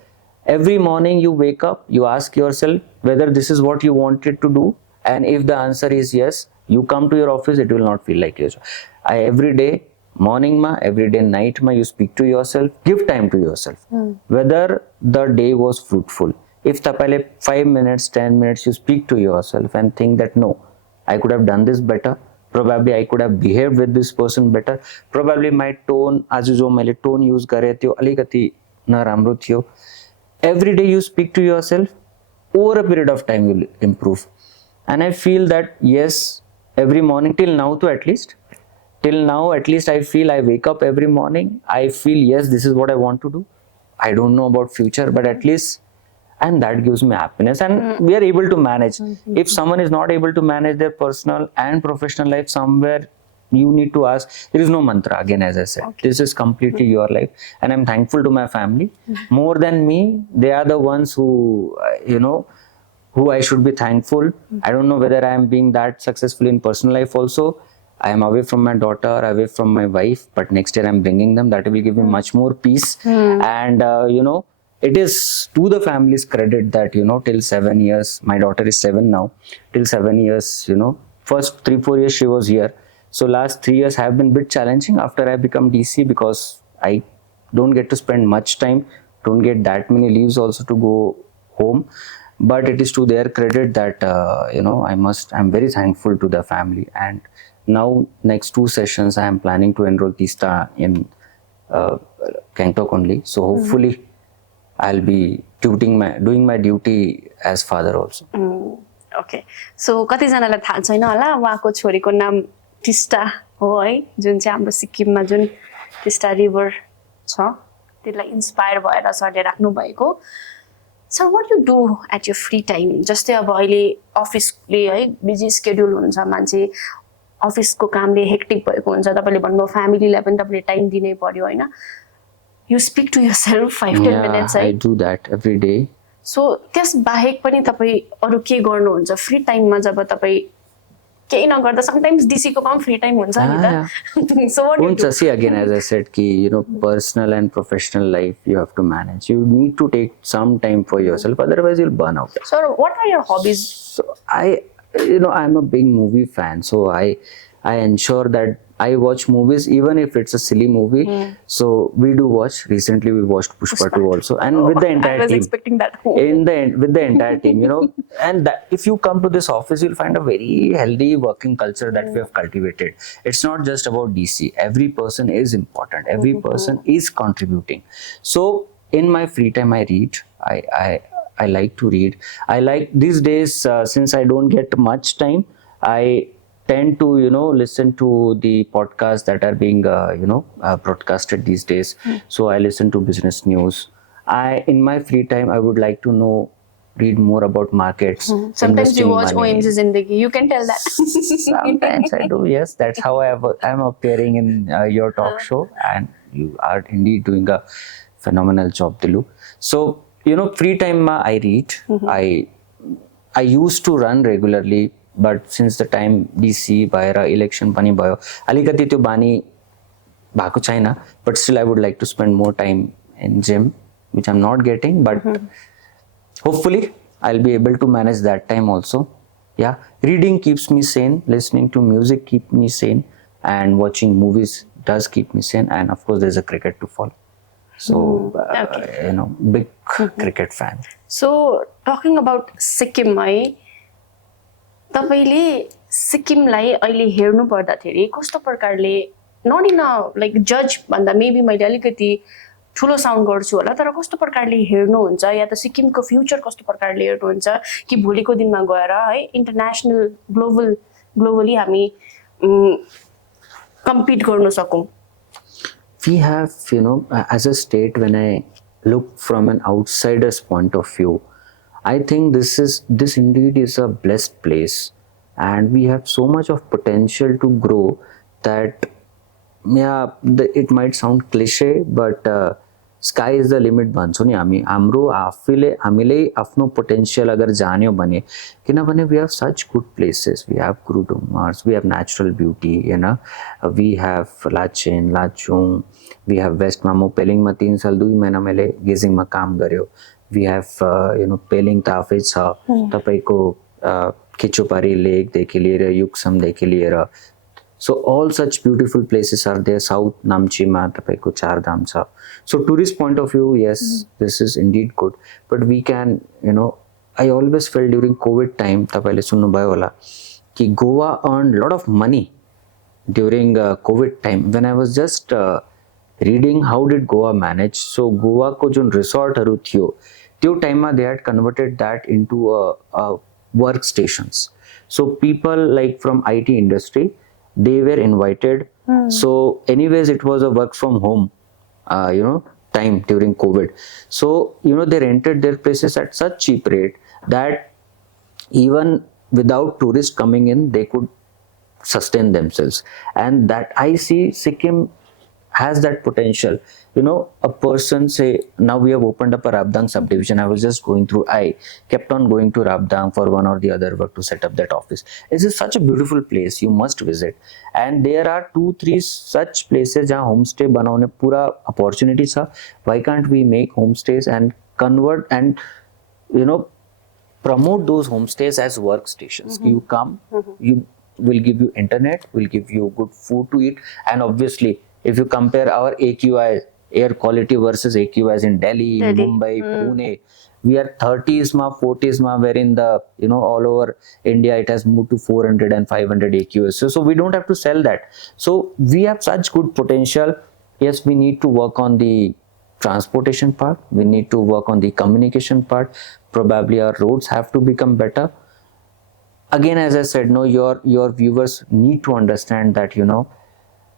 every morning you wake up, you ask yourself whether this is what you wanted to do, and if the answer is yes, you come to your office, it will not feel like your job. Every day morning ma, every day night ma, you speak to yourself, give time to yourself, whether the day was fruitful. If tapale 5 minutes, 10 minutes you speak to yourself and think that no, I could have done this better, probably I could have behaved with this person better, probably my tone, आज जो मैले tone use गरे त्यो अलिकति नराम्रो थियो. Every day you speak to yourself, over a period of time you will improve. And I feel that yes, every morning till now at least I feel I wake up every morning, I feel yes, this is what I want to do. I don't know about future, but at least, and that gives me happiness, and we are able to manage. If someone is not able to manage their personal and professional life, somewhere you need to ask. There is no mantra, again, as I said. This is completely your life, and I'm thankful to my family. More than me, they are the ones who who I should be thankful. I don't know whether I am being that successful in personal life also. I am away from my daughter, away from my wife, but next year I'm bringing them. That will give me much more peace. And it is to the family's credit that till 7 years, my daughter is 7 now, till 7 years, first 3-4 years she was here. So last 3 years have been a bit challenging after I become DC, because I don't get to spend much time, don't get that many leaves also to go home. But it is to their credit that I'm very thankful to the family. And now next 2 sessions I am planning to enroll Tista in Gangtok only. So hopefully I'll be doing my duty as father also. Okay. So कति जनालाई थाहा छैन होला उहाँको छोरीको नाम टिस्टा हो है, जुन चाहिँ हाम्रो सिक्किममा जुन टिस्टा रिभर छ त्यसलाई इन्स्पायर भएर सरले राख्नु भएको. Sir what you do at your free time? जस्तै अब अहिले अफिसले है बिजी स्केड्युल हुन्छ, मान्छे अफिसको कामले हेक्टिक भएको हुन्छ, तपाईले भन्नुभयो फ्यामिलीलाई पनि तपाईले टाइम दिनै पर्यो हैन. You speak to yourself 5-10 minutes. I do that every day. So त्यस बाहेक पनि तपाई अरु के गर्नुहुन्छ फ्री टाइममा? जब तपाई केही नगर्दा समटाइम्स DC को काम फ्री टाइम हुन्छ नि त. So what do you do? See, again, as I said, ki personal and professional life you have to manage. You need to take some time for yourself, otherwise you'll burn out. So what are your hobbies? So I'm a big movie fan, so I ensure that I watch movies even if it's a silly movie. So we do watch. Recently we watched Pushpa 2 also, and with the I entire was team. expecting that. With the entire team, and that if you come to this office, you'll find a very healthy working culture that we have cultivated. It's not just about DC. Every person is important. Every person is contributing. So in my free time, I read. I like to read. I like these days, since I don't get much time, I tend to listen to the podcasts that are being broadcasted these days. So I listen to business news. I in my free time I would like to read more about markets. Sometimes you investing watch money. OMG Zindagi. You can tell that. Sometimes I do. Yes, that's how I'm appearing in your talk show, and you are indeed doing a phenomenal job, Dilu. So free time I read. I used to run regularly, but since the time DC bhayera election pani भयो अलिकति त्यो बानी भएको छैन, but still I would like to spend more time in gym, which I'm not getting, but hopefully I'll be able to manage that time also. Yeah, reading keeps me sane, listening to music keeps me sane, and watching movies does keep me sane, and of course there's a cricket to follow. So big cricket fan. So talking about Sikkim, है तपाईले सिक्किमलाई अहिले हेर्नु पर्दाखेरि कस्तो प्रकारले नट in like जज भन्दा मेबी मैले अलिकति ठुलो साउन्ड गर्छु होला, तर कस्तो प्रकारले हेर्नुहुन्छ या त सिक्किमको फ्युचर कस्तो प्रकारले हेर्नुहुन्छ कि भोलिको दिनमा गएर है इन्टरनेसनल ग्लोबली हामी कम्पिट गर्न सकौं? We have, as a state, when I look from an outsider's point of view, I think this indeed is a blessed place, and we have so much of potential to grow that, yeah, it might sound cliche, but sky is the limit भन्छौँ नि हामी. हाम्रो हामीले आफ्नो potential अगर जान्यो भने, किनभने we have such good places. We have Gurudungmars, we have natural beauty, we have Lachen, Lachung, we have West Mamo, Peling मा 3 साल 2 महिना मैले गेजिङ मा काम गर्यो. We have Peling त आफै छ, तपाईको किचोपारी लेक देखि लिएर युक्सम देखि लिएर. So all such beautiful places are there. South Namchi ma tapaiku char dham cha. So tourist point of view, yes, this is indeed good. But we can, I always felt during COVID time, tapaile sunnu bhayo hola, ki Goa earned a lot of money during COVID time. When I was just reading how did Goa manage, so Goa ko jun resort haru थियो, त्यो time ma they had converted that into workstations. So people like from IT industry, they were invited. So anyways, it was a work from home, time during COVID. So, they rented their places at such cheap rate that even without tourists coming in, they could sustain themselves. And that I see Sikkim has that potential. A person say, now we have opened up a Rabdang subdivision. I was just going through, I kept on going to Rabdang for one or the other work to set up that office. It is such a beautiful place. You must visit. And there are 2-3 such places where homestay banaune pura opportunity cha. Why can't we make homestays and convert and, promote those homestays as workstations? You come, you will give you internet, will give you good food to eat. And obviously, if you compare our AQI, air quality versus AQIs in Delhi, Mumbai, Pune, we are 30s ma, 40s ma, where in the, all over India, it has moved to 400 and 500 AQIs. So we don't have to sell that. So we have such good potential. Yes, we need to work on the transportation part. We need to work on the communication part. Probably our roads have to become better. Again, as I said, your viewers need to understand that,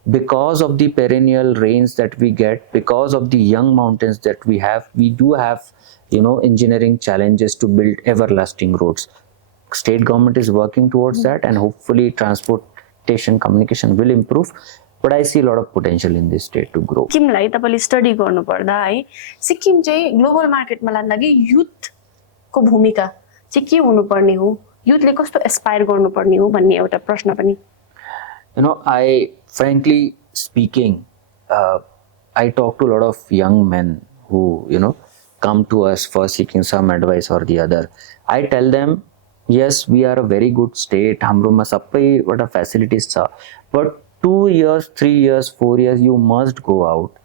because of the perennial rains that we get, because of the young mountains that we do have, engineering challenges to build everlasting roads. State government is working towards that, and hopefully transportation communication will improve. But I see a lot of potential in this state to grow. सिक्किमलाई तपाईले study गर्नु पर्दा है सिक्किम चाहिँ global मार्केटमा लानलागि youth को भूमिका चाहिँ के हुनुपर्ने हो, युथले कस्तो एस्पायर गर्नुपर्ने हो भन्ने एउटा प्रश्न पनि. I frankly speaking, I talk to a lot of young men who, come to us for seeking some advice or the other. I tell them, yes, we are a very good state. हाम्रोमा सबैवटा facilities छ. But 2 years, 3 years, 4 years, you must go out,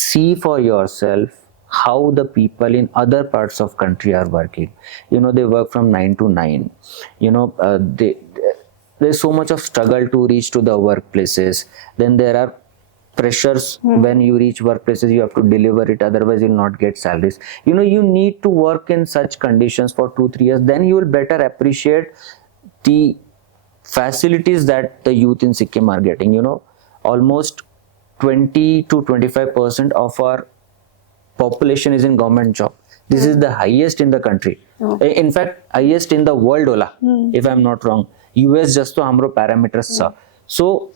see for yourself how the people in other parts of country are working. You know, they work from 9 to 9. You know, there's so much of struggle to reach to the workplaces. Then there are pressures when you reach workplaces, you have to deliver it, otherwise you'll not get salaries. You know, you need to work in such conditions for 2 3 years, then you will better appreciate the facilities that the youth in Sikkim are getting. You know, almost 20 to 25% of our population is in government job. This is the highest in the country. In fact, highest in the world ola, if I'm not wrong. US just to hamro parameters cha. So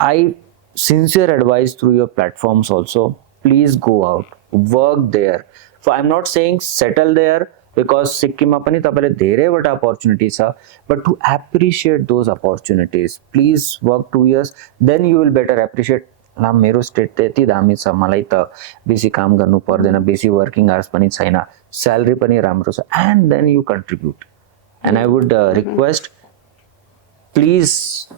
I sincere advice through your platforms also, please go out, work there. So I'm not saying settle there, because Sikkim पनि तपाईले धेरैवटा opportunities छ, but to appreciate those opportunities, please work 2 years, then you will better appreciate ला मेरो state त यति दामी छ, मलाई त बेसी काम गर्नु पर्दैन, बेसी वर्किङ आवर्स पनि छैन, स्यालेरी पनि राम्रो छ, and then you contribute. And I would request, please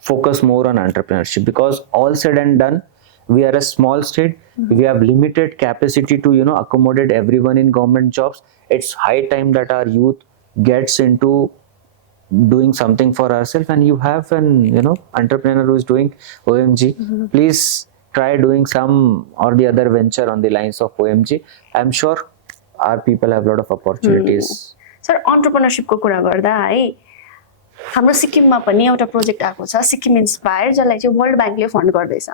focus more on entrepreneurship, because all said and done, we are a small state, we have limited capacity to, you know, accommodate everyone in government jobs. It's high time that our youth gets into doing something for ourselves, and you have an, you know, entrepreneur who is doing OMG. Please try doing some or the other venture on the lines of OMG. I'm sure our people have a lot of opportunities. Sir, entrepreneurship को कुरा गर्दा है, हाम्रो सिक्किममा पनि एउटा project आएको छ, सिक्किम इन्स्पायर, जसलाई चाहिँ वर्ल्ड ब्याङ्कले फन्ड गर्दैछ.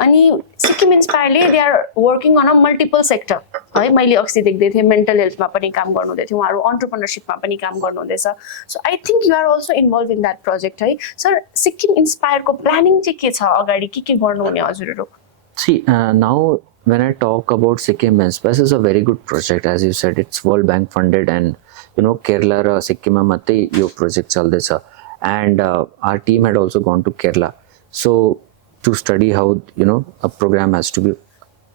अनि सिक्किम इन्स्पायरले they are working on a multiple sector है. मैले अस्ति देख्दै थिएँ मेन्टल हेल्थमा पनि काम गर्नुहुँदै थियो उहाँहरू, अन्टरप्रेन्योरशिपमा पनि काम गर्नुहुँदैछ. So I think you are also involve in that project है. सर, सिक्किम इन्स्पायरको प्लानिङ चाहिँ के छ, अगाडि के गर्नुहुने हजुरहरू? See, now when I talk about Sikkim Inspires, is a very good project. As you said, it's World Bank funded, and you know, Kerala र सिक्किममा मात्रै यो प्रोजेक्ट चल्दैछ. And our team had also gone to Kerala, so to study how, you know, a program has to be,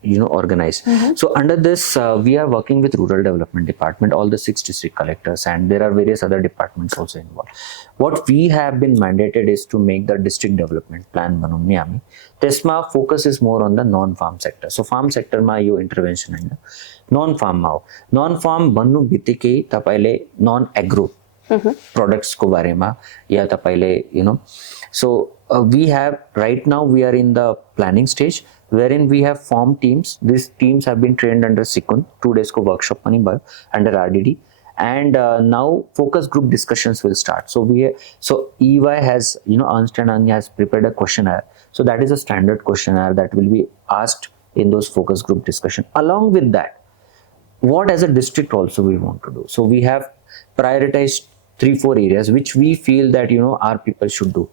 you know, organized. So under this, we are working with Rural Development Department, all the 6 district collectors, and there are various other departments also involved. What we have been mandated is to make the district development plan बनाउने हामी. त्यसमा focus is more on the non-farm sector. So farm sector मा यो intervention हैन, non-farm मा हो. Non-farm भन्नु बित्तिकै तपाईले non-agro products को बारेमा या तपाईले, you know, so we have right now, we are in the planning stage, wherein we have formed teams. These teams have been trained under SIKMAN, 2 days ko workshop pani bhayo under RDD, and now focus group discussions will start. So EY has, you know, Ernst & Young has prepared a questionnaire. So that is a standard questionnaire that will be asked in those focus group discussion. Along with that, what as a district also we want to do. So we have prioritized 3-4 areas which we feel that, you know, our people should do.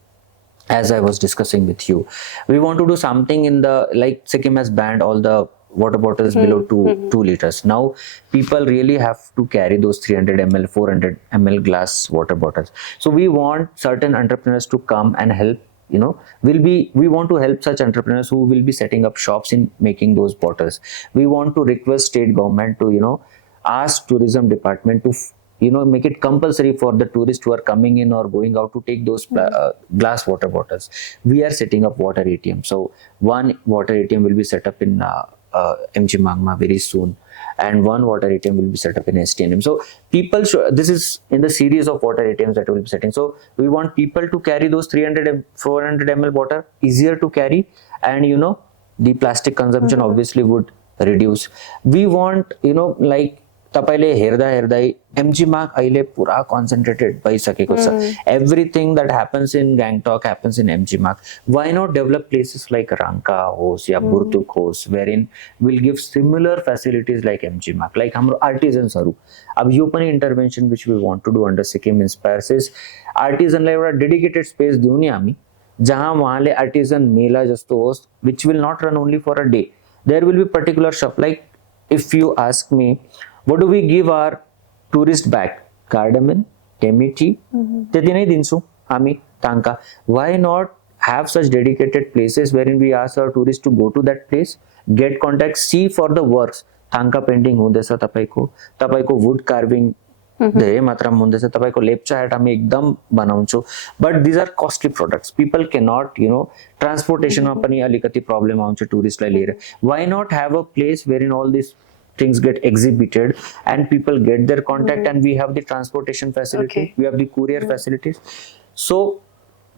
As I was discussing with you, we want to do something in the, like Sikkim has banned all the water bottles below 2 liters. Now people really have to carry those 300 ml, 400 ml glass water bottles. So we want certain entrepreneurs to come and help, you know, we want to help such entrepreneurs who will be setting up shops in making those bottles. We want to request state government to, you know, ask tourism department to, you know, make it compulsory for the tourists who are coming in or going out to take those glass water bottles. We are setting up water ATM. So one water ATM will be set up in MG Mangma very soon, and one water ATM will be set up in STNM. So people this is in the series of water ATMs that we will be setting. So we want people to carry those 300 400 ml water, easier to carry, and, you know, the plastic consumption obviously would reduce. We want, you know, like तपाईले हेर्दा हेर्दै MG mark अहिले पुरा concentrated भइसकेको छ. Everything that happens in Gangtok happens in MG mark. Why not develop places like Rangka host या Burtuk host, wherein we'll give similar facilities like MG mark, like हाम्रो artisans हरु. अब यो पनि intervention which we want to do under Sikkim Inspires is artisan लाई एउटा dedicated space दिउ नि हामी, जहाँ उहाँले artisan मेला जस्तो होस्, which will not run only for a day. There will be particular shop. Like if you ask me, what do we give our tourist back? Cardamom, Temi tea, त्यति नै दिन्छौं हामी तांका. Why not have such dedicated places wherein we ask our tourists to go to that place, get contact, see for the works. तांका painting हुँदैछ तपाईको wood carving धेरै मात्रामा हुँदैछ तपाईको लेप्चा हाट हामी एकदम बनाउँछौँ but these are costly products people can not ट्रान्सपोर्टेसनमा पनि अलिकति प्रब्लम आउँछ टुरिस्टलाई लिएर why not have a place where in all this things get exhibited and people get their contact and we have the transportation facility we have the courier facilities so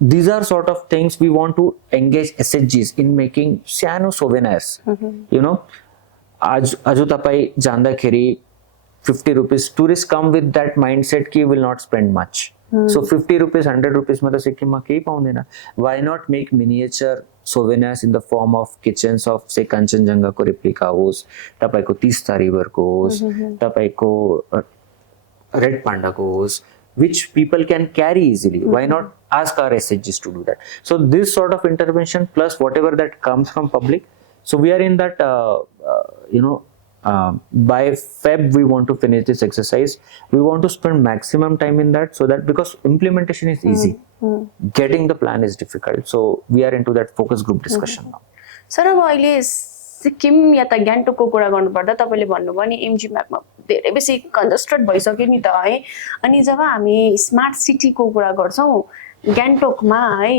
these are sort of things we want to engage SHGs in making सानो souvenirs आज तपाई जाँदाखेरि 50 rupees tourists come with that mindset कि will not spend much so 50 rupees 100 rupees मा त सिक्किममा केही पाउँदैन why not make miniature souvenirs in the form of kitchens of say Kanchenjunga को replica होस् तपाईको तीस्ता रिभर को होस् तपाईको रेड पांडा को होस् which people can carry easily why not ask our SHGs to do that so this sort of intervention plus whatever that comes from public so we are in that by Feb we want to finish this exercise we want to spend maximum time in that so that because implementation is easy getting the plan is difficult so we are into that focus group discussion now sir अब अहिले सिक्किम या त ग्यान्टोकको कुरा गर्नुपर्दा तपाईले भन्नुभयो नि MG म्यापमा धेरै बेसी कन्जस्टेड भइसक्यो नि त है अनि जब हामी स्मार्ट सिटीको कुरा गर्छौं ग्यान्टोकमा है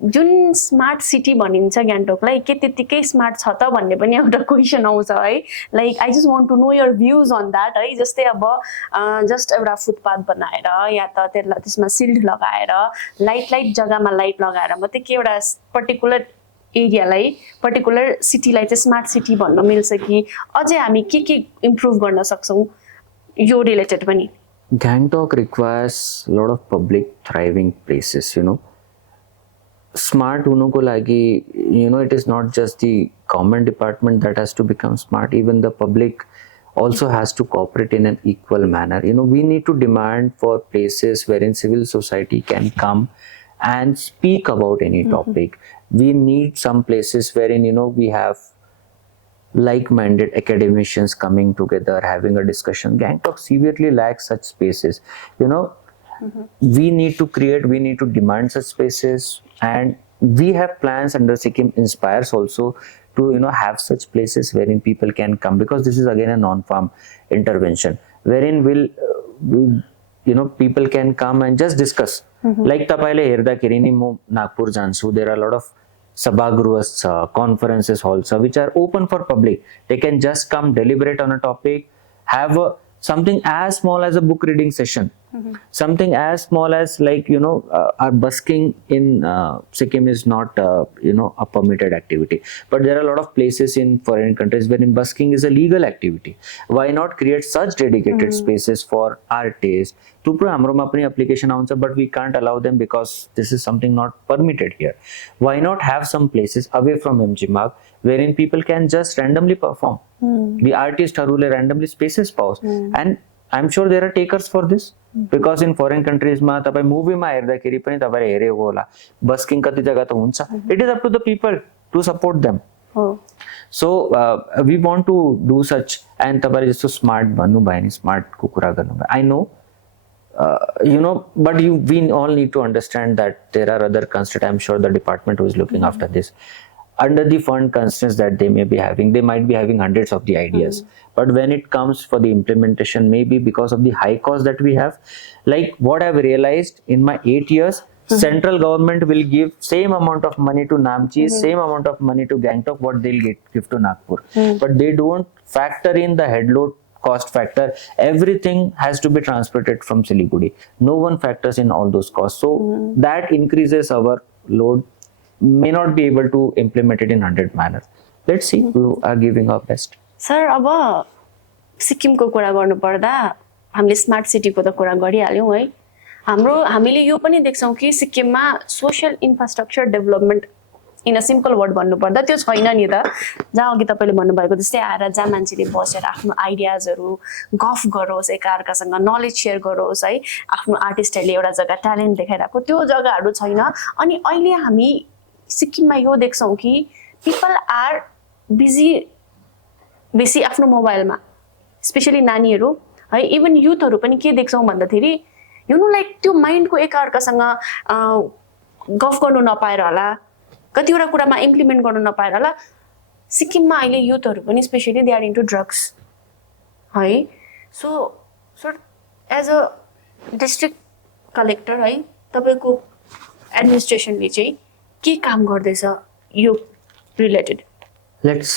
जुन स्मार्ट सिटी भनिन्छ ग्यान्टोकलाई के त्यतिकै स्मार्ट छ त भन्ने पनि एउटा क्वेशन आउँछ है like I just want to know your views on that है जस्तै अब जस्ट एउटा फुटपाथ बनाएर या त त्यसमा सिल्ड लगाएर लाइट जग्गामा लाइट लगाएर मात्रै के एउटा पर्टिकुलर एरियालाई पर्टिकुलर सिटीलाई चाहिँ स्मार्ट सिटी भन्न मिल्छ कि अझै हामी के इम्प्रुभ गर्न सक्छौं यो रिलेटेड पनि Gangtok requires a lot of public thriving places smart हुनुको लागि it is not just the government department that has to become smart even the public also has to cooperate in an equal manner we need to demand for places wherein civil society can come and speak about any topic we need some places wherein we have like-minded academicians coming together having a discussion Gangtok severely lacks such spaces we need to create we need to demand such spaces and we have plans under Sikkim Inspires also to have such places wherein people can come because this is again a non-farm intervention wherein people can come and just discuss like तपाईले हेर्दाखेरि नि म नागपुर जान्छु there are a lot of sabagruhas conferences halls which are open for public they can just come deliberate on a topic have something as small as a book reading session something as small as like our busking in Sikkim is not a permitted activity but there are a lot of places in foreign countries wherein busking is a legal activity why not create such dedicated spaces for artists थुप्रो हाम्रोमा पनि application आउँछ but we can't allow them because this is something not permitted here why not have some places away from MG Marg wherein people can just randomly perform the artist हरूले randomly spaces पाओस् and I'm sure there are takers for this because in foreign countries मा तपाई मुभीमा हेर्दाखेरि पनि तपाईले हेरेको होला बस्किङ कति जग्गा त हुन्छ it is up to the people to support them so we want to do such and तपाईले जस्तो स्मार्ट भन्नु भयो नि स्मार्ट को कुरा गर्नु भयो I know but we all need to understand that there are other constraints I'm sure the department who is looking after this under the fund constraints that they may be having they might be having hundreds of the ideas but when it comes for the implementation maybe because of the high cost that we have like what I've realized in my 8 years central government will give same amount of money to Namchi same amount of money to Gangtok what they'll give to Nagpur but they don't factor in the head load cost factor everything has to be transported from Siliguri no one factors in all those costs so that increases our load may not be able to implement it in 100 manner let's see we are giving our best sir अब सिक्किमको कुरा गर्नु पर्दा हामीले smart सिटीको त कुरा गरिहाल्यौं है हामीले यो पनि देख्छौं कि सिक्किममा social infrastructure development in a simple word भन्नु पर्दा त्यो छैन नि त जहाँ अघि तपाईले भन्नु भएको जस्तै आएर जहाँ मान्छेले बसेर आफ्नो आइडियाजहरु गफ गरोस् एकअर्कासँग नलेज शेयर गरोस् है आफ्नो आर्टिस्टहरुले एउटा जग्गा ट्यालेन्ट देखाइराको त्यो जग्गाहरु छैन अनि अहिले हामी सिक्किममा यो देख्छौं कि पीपल आर बिजी बेसी आफ्नो मोबाइलमा स्पेशली नानीहरु है इभन युथहरु पनि के देख्छौं भन्दाखेरि लाइक त्यो माइन्डको एकअर्कासँग गफ गर्नु नपाएर होला कतिवटा कुरामा इम्प्लिमेन्ट गर्न नपाएर होला सिक्किममा अहिले युथहरु पनि specially they are into drugs है so as a district collector है तपाईँको एडमिनिस्ट्रेसनले चाहिँ के काम गर्दैछ यो रिलेटेड? Let's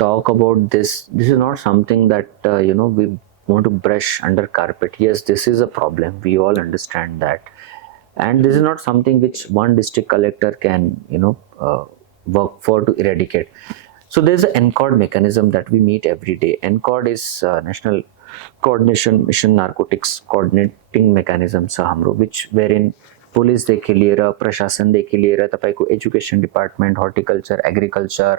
talk about this. This is not something that we want to brush under carpet. Yes, this is a problem. We all understand that, and this is not something which one district collector can work for to eradicate. So there's an NCORD mechanism that we meet every day. NCORD is National Coordination Mission Narcotics Coordinating Mechanism छ हाम्रो, which wherein पुलिसदेखि लिएर प्रशासनदेखि लिएर तपाईँको education department, horticulture, agriculture,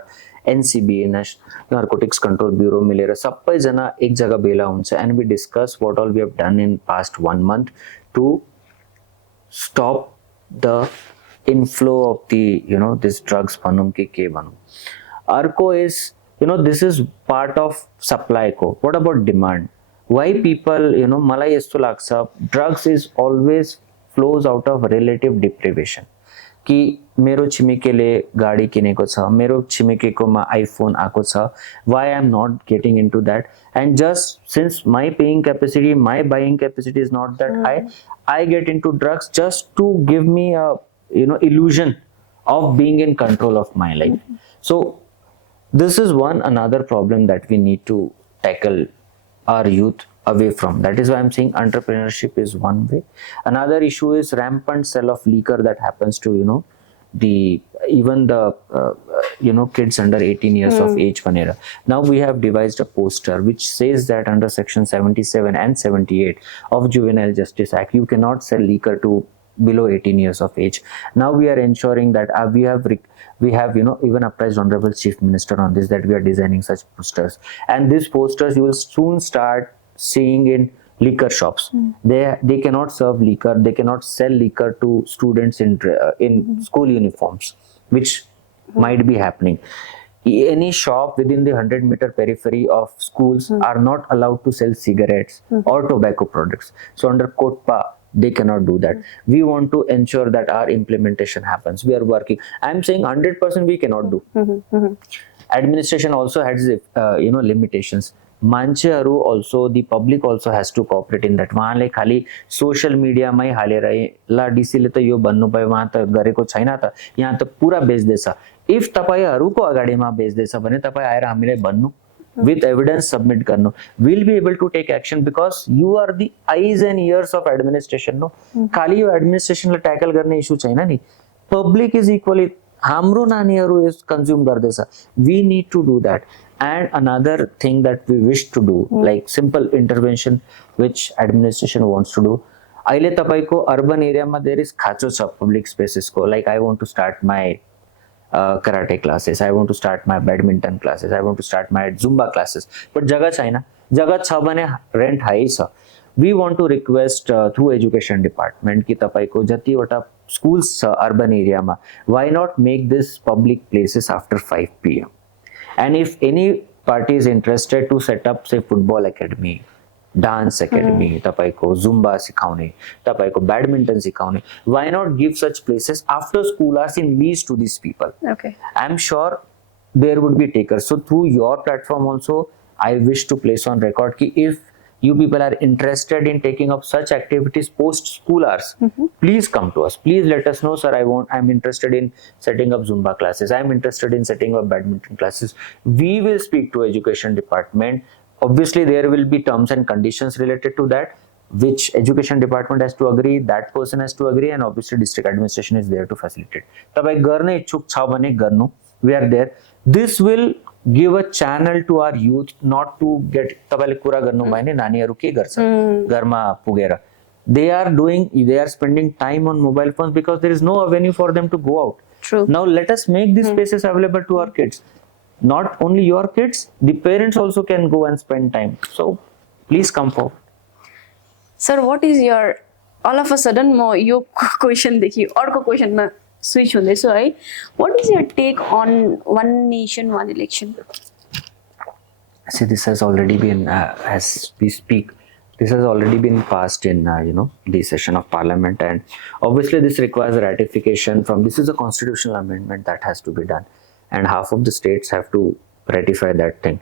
NCB, national narcotics control bureau मिलेर सबैजना एक जग्गा भेला हुन्छ and we discuss what all we have done in past 1 month to stop the inflow of the this drugs भनौँ कि के भनौँ. अर्को is this is part of सप्लाईको. What about demand? Why people मलाई यस्तो लाग्छ drugs is always flows out of relative deprivation कि मेरो छिमेकीले गाडी किनेको छ, मेरो छिमेकीकोमा आइफोन आएको छ, why I am not getting in to that and just since my paying capacity, my buying capacity is not that high, I get in to drugs just to give me a illusion of being in control of my life. So this is another problem that we need to tackle our youth away from. That is why I'm saying entrepreneurship is one way. Another issue is rampant sale of liquor that happens to even the kids under 18 years of age vanera. Now we have devised a poster which says that under section 77 and 78 of Juvenile Justice Act you cannot sell liquor to below 18 years of age. Now we are ensuring that we have even apprised Honorable Chief Minister on this, that we are designing such posters, and these posters you will soon start seeing in liquor shops. They cannot serve liquor, they cannot sell liquor to students in school uniforms, which might be happening. Any shop within the 100-meter periphery of schools are not allowed to sell cigarettes or tobacco products. So under COTPA they cannot do that. We want to ensure that our implementation happens. We are working. I am saying 100% we cannot do. Administration also has limitations. मान्छेहरू also, the public also has to cooperate in that. उहाँले खाली social मिडियामै हालेर ल डिसीले त यो भन्नुभयो, उहाँ त गरेको छैन त, यहाँ त पुरा बेच्दैछ. इफ तपाईहरुको अगाडिमा बेच्दैछ भने तपाई आएर हामीलाई भन्नु, with evidence submit karnu, we'll be able to take action because you are the eyes and ears of administration. No, khali yo administration la tackle garne issue chaina ni, public is equally hamro naniharu is consume gardecha. We need to do that. And another thing that we wish to do, like simple intervention which administration wants to do, aile tapaiko urban area ma there is khacho cha public spaces ko, like I want to start my karate classes, I want to start my badminton classes, I want to start my Zumba classes, but jaga chaina. Jaga cha bhane rent high cha. We want to request through education department ki tapaiko jati wata schools cha urban area ma, why not make this public places after 5 PM, and if any party is interested to set up say football academy, dance academy, तपाईको Zumba सिकाउने, तपाईको badminton सिकाउने, why not give such places after school hours in lease to these people? Okay, I'm sure there would be takers. So through your platform also I wish to place on record ki if you people are interested in taking up such activities post school hours, please come to us, please let us know, sir, I'm interested in setting up Zumba classes, I'm interested in setting up badminton classes. We will speak to education department. Obviously there will be terms and conditions related to that, which education department has to agree, that person has to agree, and obviously district administration is there to facilitate. तपाईं गर्ने इच्छुक छ भने गर्नु, we are there. This will give a channel to our youth not to get, तपाईले कुरा गर्नु भयो नि नानीहरु के गर्छ घरमा पुगेर, they are spending time on mobile phones because there is no avenue for them to go out. True. Now let us make these spaces available to our kids. Not only your kids, the parents also can go and spend time. So please come forward. Sir, what is your, all of a sudden म यो question देखि अर्को क्वेसनमा switch हुँदैछु है, what is your take on one nation one election? See, this has already been as we speak, this has already been passed in the session of parliament, and obviously this requires ratification from, this is a constitutional amendment that has to be done, and half of the states have to ratify that thing.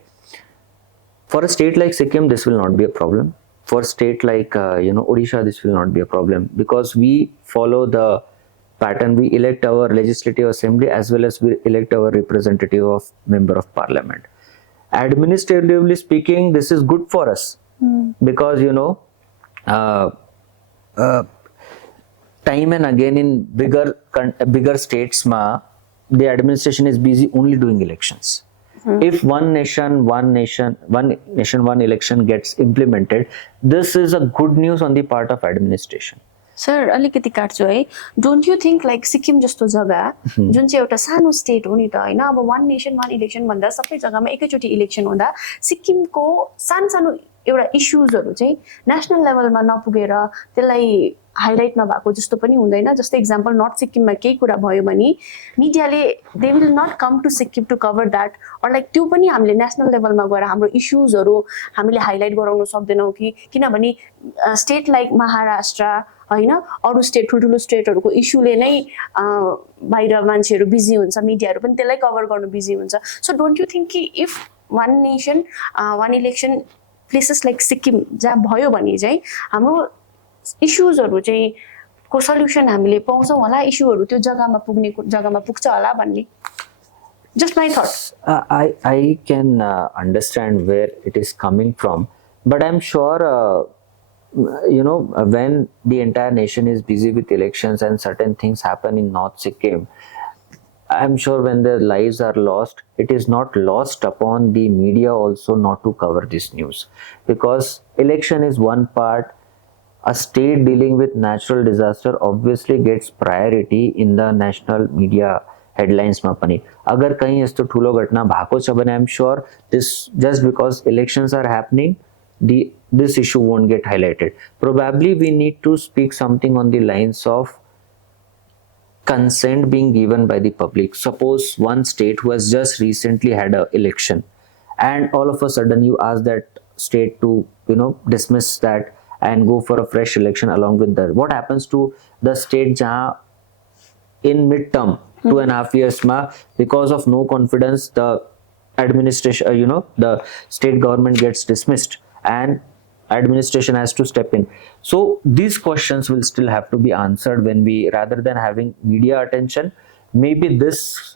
For a state like Sikkim, this will not be a problem. for state like Odisha, this will not be a problem because we follow the pattern. We elect our legislative assembly as well as we elect our representative of member of parliament. Administratively speaking, this is good for us because uh, uh, time and again in bigger states the administration is busy only doing elections. If one nation one election gets implemented, this is a good news on the part of administration. Sir अलिकति काट्छु है don't you think like Sikkim जस्तो जग्गा जुन चाहिँ एउटा सानो state हो नि त होइन अब वान नेसन वान इलेक्सन भन्दा सबै जग्गामा एकैचोटि इलेक्सन हुँदा सिक्किमको सानो सानो एउटा इस्युजहरू चाहिँ नेसनल लेभलमा नपुगेर त्यसलाई हाइलाइट नभएको जस्तो पनि हुँदैन जस्तै इक्जाम्पल नर्थ सिक्किममा केही कुरा भयो भने मिडियाले they will not come to Sikkim to cover that or like त्यो पनि हामीले नेसनल लेभलमा गएर हाम्रो इस्युजहरू हामीले हाइलाइट गराउन सक्दैनौँ कि किनभने स्टेट लाइक महाराष्ट्र होइन अरू स्टेट ठुल्ठुलो स्टेटहरूको इस्युले नै बाहिर मान्छेहरू बिजी हुन्छ मिडियाहरू पनि त्यसलाई कभर गर्नु बिजी हुन्छ सो डोन्ट यु थिङ्क कि if one nation one election places like Sikkim जहाँ भयो भने चाहिँ हाम्रो इस्युजहरू चाहिँ को सल्युसन हामीले पाउँछौँ होला इस्युहरू त्यो जग्गामा पुग्ने जग्गामा पुग्छ होला भन्ने just my that I can understand where it is coming from, but I'm sure when the entire nation is busy with elections and certain things happen in North Sikkim, I'm sure when their lives are lost, it is not lost upon the media also not to cover this news, because election is one part. A state dealing with natural disaster obviously gets priority in the national media headlines मा पनि अगर कहीं यस्तो ठुलो घटना भएको छ भने I'm sure this just because elections are happening this issue won't get highlighted. Probably we need to speak something on the lines of consent being given by the public. Suppose one state who has just recently had an election and all of a sudden you ask that state to dismiss that and go for a fresh election along with that. What happens to the state jahan in midterm 2.5 years ma because of no confidence the administration the state government gets dismissed and administration has to step in. So these questions will still have to be answered when we, rather than having media attention, maybe this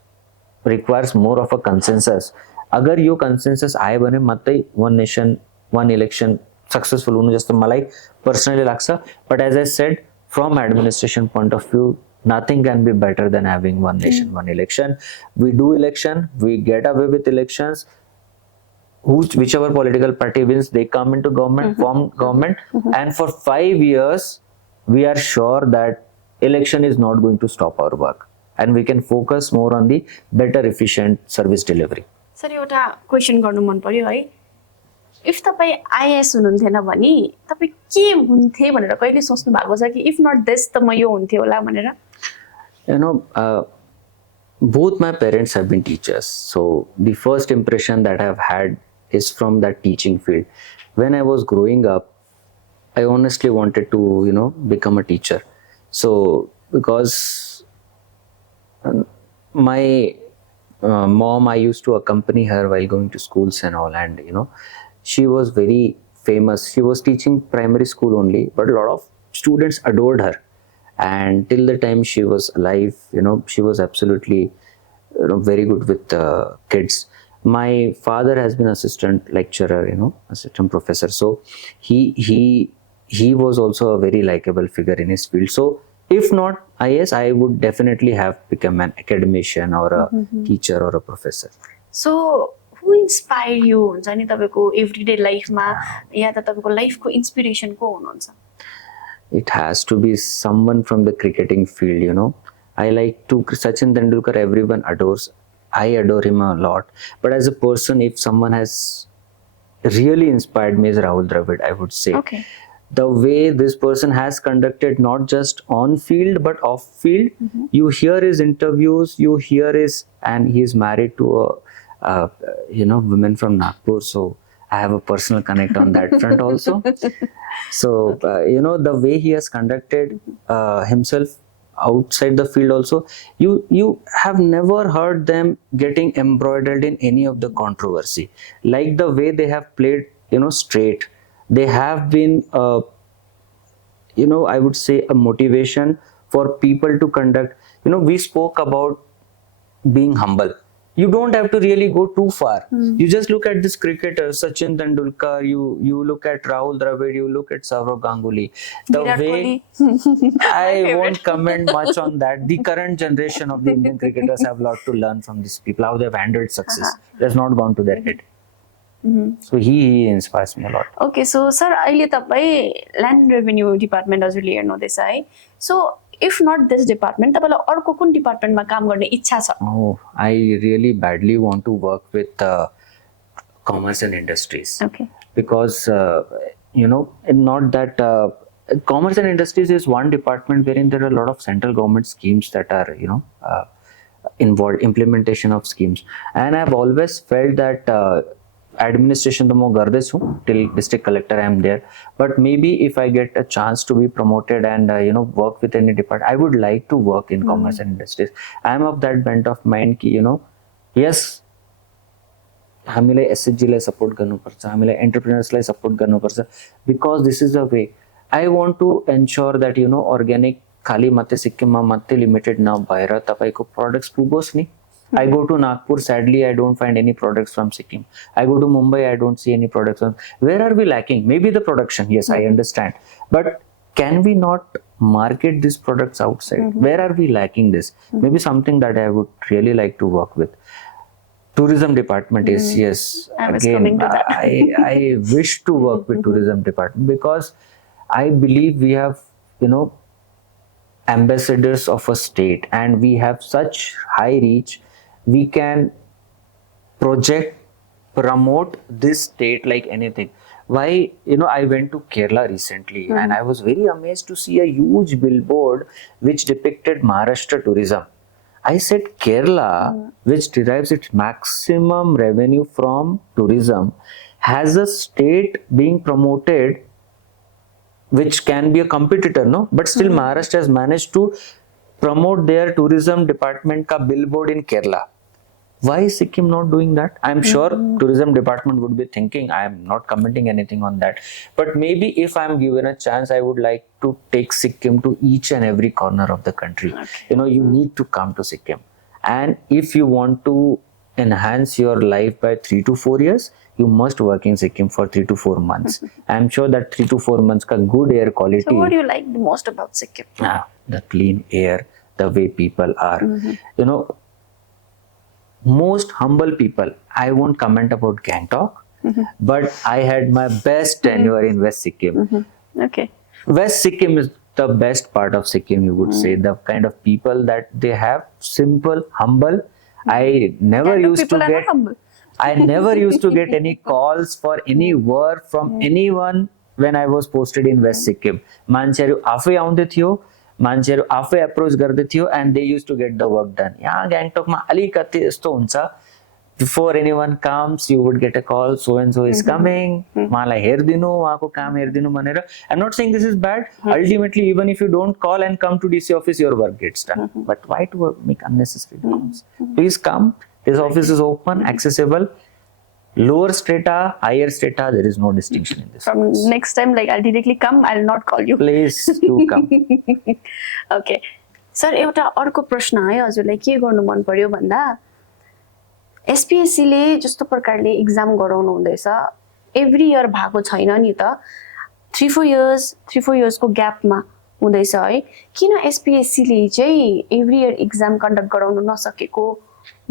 requires more of a consensus. Agar yo consensus आए भने मात्रै one nation one election successful हुनु जस्तो मलाई personally लाग्छ. But as I said, from administration point of view, nothing can be better than having one nation one election. We do election, we get away with elections. Whichever political party wins, they come into government, form government, and for 5 years, we are sure that election is not going to stop our work, and we can focus more on the better, efficient service delivery. Sir एउटा question गर्नु मन पर्यो है if तपाईँ IAS हुनुहुन्थेन भने तपाईँ के हुन्थे भनेर कहिले सोच्नु भएको छ कि इफ नट दिस त म यो हुन्थे होला भनेर both my parents have been teachers, so the first impression that I've had is from that teaching field. When I was growing up, I honestly wanted to become a teacher. So because my mom, I used to accompany her while going to schools and all, and she was very famous. She was teaching primary school only, but a lot of students adored her. And till the time she was alive, she was absolutely very good with kids. My father has been assistant lecturer, assistant professor, so he was also a very likable figure in his field. So if not IAS, I would definitely have become an academician or a teacher or a professor. So who inspired you हुन्छ नि तपाईको everyday लाइफमा या त तपाईको लाइफको inspiration को हुनुहुन्छ? It has to be someone from the cricketing field, I like to Sachin Tendulkar, everyone adores. I adore him a lot. But as a person, if someone has really inspired me is Rahul Dravid, I would say. Okay. The way this person has conducted not just on field but off field, you hear his interviews, you hear and he is married to a women from Nagpur, so I have a personal connect on that front also. So the way he has conducted himself outside the field also, you have never heard them getting embroiled in any of the controversy, like the way they have played straight. they have been I would say a motivation for people to conduct. We spoke about being humble. You don't have to really go too far. You just look at this cricketer, Sachin Tendulkar, you look at Rahul Dravid, you look at Sourav Ganguly. The Virat way I won't comment much on that. The current generation of the Indian cricketers have a lot to learn from these people, how they've handled success. It has not gone to their head. So he inspires me a lot. Okay, so sir, अहिले तपाईँ land revenue department हजुरले हेर्नुहुँदैछ है. So if not this department, तपाईँलाई अर्को कुन डिपार्टमेन्टमा काम गर्ने इच्छा छ? Oh, I really badly want to work with commerce and industries. Okay. Because not that commerce and industries is one department wherein there are a lot of central government schemes that are involved, implementation of schemes, and I've always felt that administration to mo garde chu till district collector I am there, but maybe if I get a chance to be promoted and work with any department, I would like to work in commerce and industries. I am of that bent of mind ki yes, हामीलाई SHG लाई support गर्नुपर्छ, हामीलाई entrepreneurs लाई support गर्नुपर्छ, because this is a way I want to ensure that organic खाली मात्रै सिक्किममा मात्रै limited नभएर तपाईको प्रोडक्ट्स पुगोस् नि. I go to Nagpur, sadly I don't find any products from Sikkim. I go to Mumbai, I don't see any products from. Where are we lacking? Maybe the production, yes, I understand, but can we not market these products outside? Where are we lacking this? Maybe something that I would really like to work with. Tourism department is, yes, again I wish to work with tourism department, because I believe we have ambassadors of a state and we have such high reach. We can project, promote this state like anything. Why, I went to Kerala recently and I was very amazed to see a huge billboard which depicted Maharashtra tourism. I said Kerala, which derives its maximum revenue from tourism, has a state being promoted which can be a competitor, no? But still Maharashtra has managed to promote their tourism department ka billboard in Kerala. Why is Sikkim not doing that? I'm sure tourism department would be thinking. I am not commenting anything on that. But maybe if I'm given a chance, I would like to take Sikkim to each and every corner of the country. Okay. You need to come to Sikkim. And if you want to enhance your life by 3 to 4 years, you must work in Sikkim for 3 to 4 months. I'm sure that 3 to 4 months ka good air quality. So what do you like the most about Sikkim? The clean air, the way people are. Most humble people. I won't comment about Gangtok, but I had my best tenure in West Sikkim. Okay. West Sikkim is the best part of Sikkim, you would say. The kind of people that they have, simple, humble. I never used to get. I never used to get any calls for any work from anyone when I was posted in West Sikkim. मान्छेहरु आफै आउँदै थियो, मान्छेहरु आफै approach गर्दै थियो, and they used to get the work done. यहाँ गान्तोकमा अलिकति यस्तो हुन्छ, before anyone comes, you would get a call, so and so is coming, मलाई हेर्दिनु, उहाँको काम हेर्दिनु भनेर. I'm not saying this is bad. Ultimately, even if you don't call and come to DC office, your work gets done. But why to make unnecessary calls? Please come. This office is open, accessible. Lower strata, higher strata, there is no distinction in this. From next time, I'll directly come, I'll not call you. Please do come. Okay. Sir, एउटा अर्को प्रश्न है हजुरलाई के गर्नु मन पर्यो भन्दा एसपीएससी ले जस्तो प्रकारले एक्जाम गराउनु हुँदैछ एभ्री इयर भएको छैन नि त 3-4 इयर्स को ग्यापमा हुँदैछ है किन एसपीएससी ले चाहिँ एभ्री इयर एक्जाम कन्डक्ट गराउन नसकेको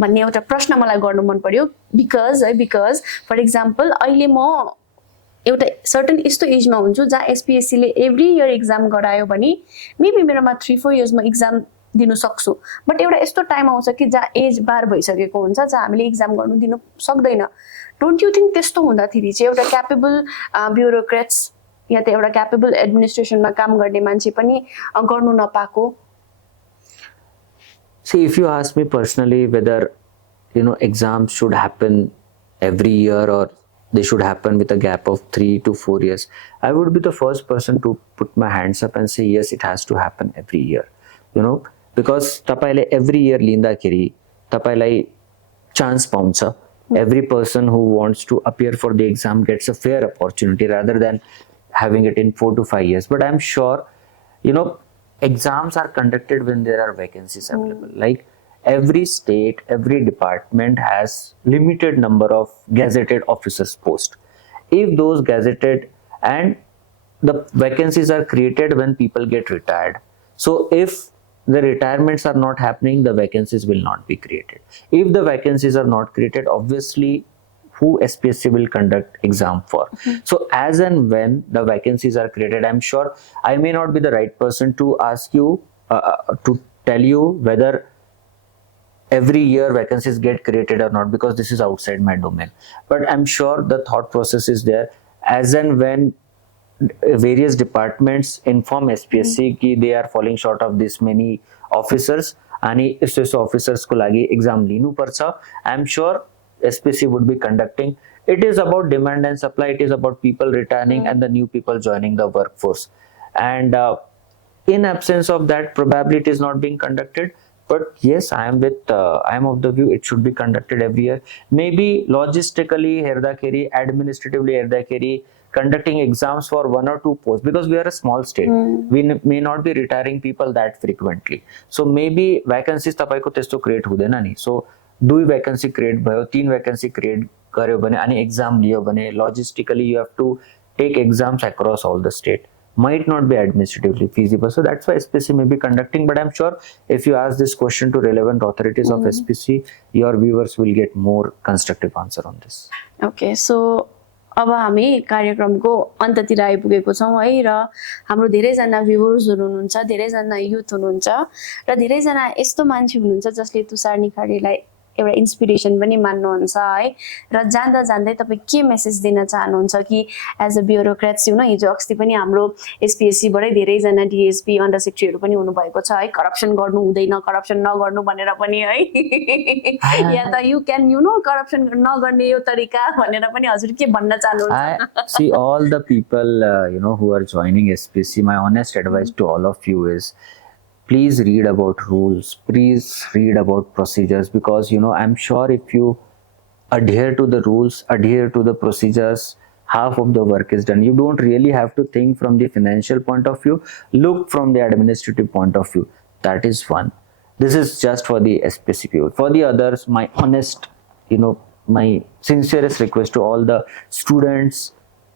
भन्ने एउटा प्रश्न मलाई गर्नु मन पर्यो बिकज फर एक्जाम्पल अहिले म एउटा सर्टेन यस्तो एजमा हुन्छु जहाँ एसपीएससी ले एभ्री इयर एक्जाम गरायो भने मेबी मेरोमा 3-4 इयर्स मा एक्जाम दिनु सक्छु बट एउटा यस्तो टाइम आउँछ कि जहाँ एज बार भइसकेको हुन्छ जहाँ हामीले एक्जाम गर्नु दिनु सक्दैन डोन्ट यु थिंक त्यस्तो हुँदाखेरि चाहिँ एउटा क्यापेबल ब्युरोक्रेट्स या त एउटा क्यापेबल एडमिनिस्ट्रेसनमा काम गर्ने मान्छे पनि गर्नु नपाएको See, if you ask me personally whether exams should happen every year or they should happen with a gap of 3 to 4 years, I would be the first person to put my hands up and say yes, it has to happen every year. Because tapaile every year linda kiri tapailai chance pauncha Every person who wants to appear for the exam gets a fair opportunity rather than having it in 4 to 5 years. But I'm sure, you know, exams are conducted when there are vacancies available. Like every state, every department has limited number of gazetted officers post. If those gazetted and the vacancies are created when people get retired. So if the retirements are not happening, the vacancies will not be created. If the vacancies are not created, obviously who SPSC will conduct exam for. So as and when the vacancies are created, I'm sure I may not be the right person to ask you to tell you whether every year vacancies get created or not, because this is outside my domain. But I'm sure the thought process is there. As and when various departments inform SPSC कि they are falling short of this many officers अनि यस्तो officers को लागि exam लिनु पर्छ, I'm sure SPSC would be conducting. It is about demand and supply. It is about people returning and the new people joining the workforce. And in absence of that, probably it is not being conducted. But yes, I am of the view it should be conducted every year. Maybe logistically, herdakeri, administratively, herdakeri, conducting exams for 1 or 2 posts, because we are a small state. We may not be retiring people that frequently. So maybe vacancies तपाईको त्यस्तो create हुँदैन नि. So 2 vacancy create भयो, 3 vacancy create गर्यो भने अनि exam लियो भने logistically you have to take exams across all the state. Might not be administratively feasible. So that's why SPSC may be conducting. But I'm sure if you ask this question to relevant authorities of SPSC, your viewers will get more constructive answer on this. Okay, so अब हामी कार्यक्रमको अन्ततिर आइपुगेको छौँ है, र हाम्रो धेरैजना भ्युवर्सहरू हुनुहुन्छ, धेरैजना युथ हुनुहुन्छ, र धेरैजना यस्तो मान्छे हुनुहुन्छ जसले तुषार निखरेलाई एउटा इन्स्पिरेसन पनि मान्नुहुन्छ है, र जान्दा जान्दै तपाईँ के मेसेज दिन चाहनुहुन्छ कि एज अ ब्युरोक्रेट्स हिजो अस्ति पनि हाम्रो एसपिएससीबाटै धेरैजना डिएसपी अन्डर सेक्रेटरीहरू पनि हुनुभएको छ है, करप्सन गर्नु हुँदैन, करप्सन नगर्नु भनेर पनि है, या त यु क्यान करप्सन नगर्ने यो तरिका भनेर पनि हजुर के भन्न चाहनुहुन्छ? See, all the people who are joining SPSC, my honest advice to all of you is, please read about rules, please read about procedures, because I'm sure if you adhere to the rules, adhere to the procedures, half of the work is done. You don't really have to think from the financial point of view, look from the administrative point of view. That is one. This is just for the SPSC people. For the others, my honest, my sincerest request to all the students,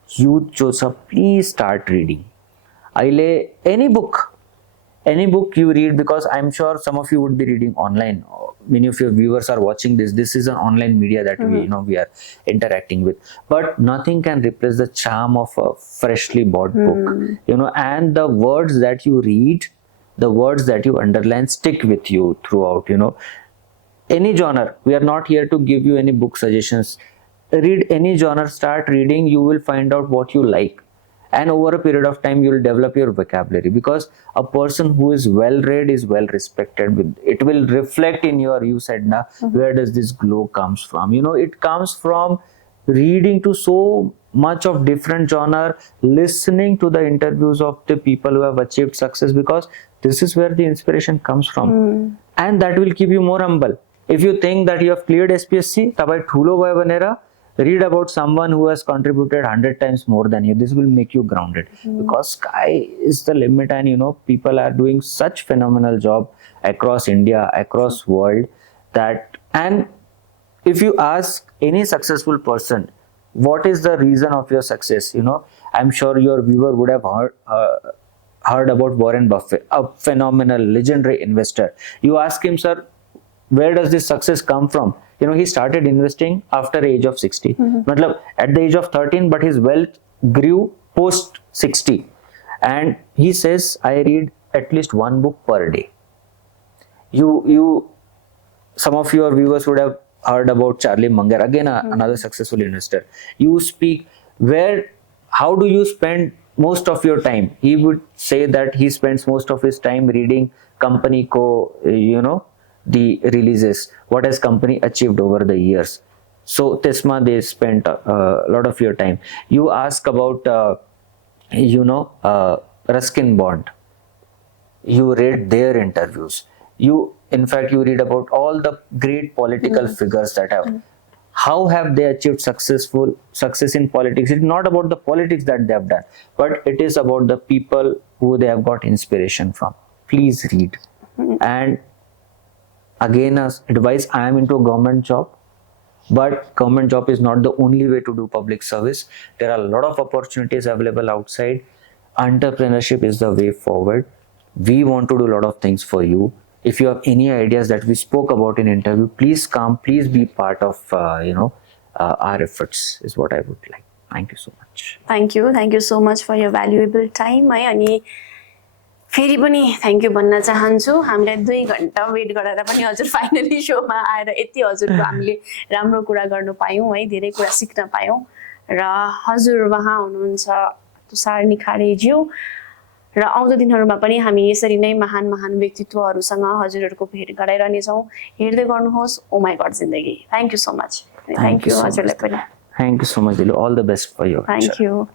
youth, Joseph, please start reading. Any book you read, because I'm sure some of you would be reading online. Many of your viewers are watching this. This is an online media that we are interacting with. But nothing can replace the charm of a freshly bought book. And the words that you read, the words that you underline stick with you throughout. Any genre. We are not here to give you any book suggestions. Read any genre. Start reading. You will find out what you like. And over a period of time, you will develop your vocabulary, because a person who is well read is well respected. It will reflect in your, you said, na, where does this glow comes from? It comes from reading to so much of different genre, listening to the interviews of the people who have achieved success, because this is where the inspiration comes from. And that will keep you more humble. If you think that you have cleared SPSC, tabai thulo bhayo bhanera, read about someone who has contributed 100 times more than you. This will make you grounded, because sky is the limit, and people are doing such phenomenal job across India, across world, that, and if you ask any successful person, what is the reason of your success? I'm sure your viewer would have heard about Warren Buffett, a phenomenal, legendary investor. You ask him, sir, where does this success come from? He started investing after age of 60. Matlab, at the age of 13, but his wealth grew post 60. And he says, I read at least 1 book per day. Some of your viewers would have heard about Charlie Munger, again another successful investor. You speak, how do you spend most of your time? He would say that he spends most of his time reading company the releases, what has company achieved over the years. So Tesma, they spent a lot of your time. You ask about Ruskin Bond, you read their interviews. In fact, you read about all the great political figures that have. how have they achieved success in politics. It's not about the politics that they have done, but it is about the people who they have got inspiration from. Please read. And again, as advice, I am into a government job, but government job is not the only way to do public service. There are a lot of opportunities available outside. Entrepreneurship is the way forward. We want to do a lot of things for you. If you have any ideas that we spoke about in interview, please come, please be part of our efforts is what I would like. Thank you so much. Thank you so much for your valuable time है अनि फेरि पनि thank you भन्न चाहन्छु हामीलाई 2 घण्टा wait गरेर पनि हजुर फाइनली शोमा आएर यति हजुरको हामीले राम्रो कुरा गर्न पायौं है धेरै कुरा सिक्न पायौं र हजुर वहाँ हुनुहुन्छ तुषार निखारे ज्यू र आउँदो दिनहरुमा पनि हामी यसरी नै महान महान व्यक्तित्वहरुसँग हजुरहरुको भेट गराइरहने छौं हेर्दै गर्नुहोस् ओ माय गॉड जिन्दगी thank you so much thank you हजुरलाई पनि Thank you so much, Dilu. All the best for you. Thank you.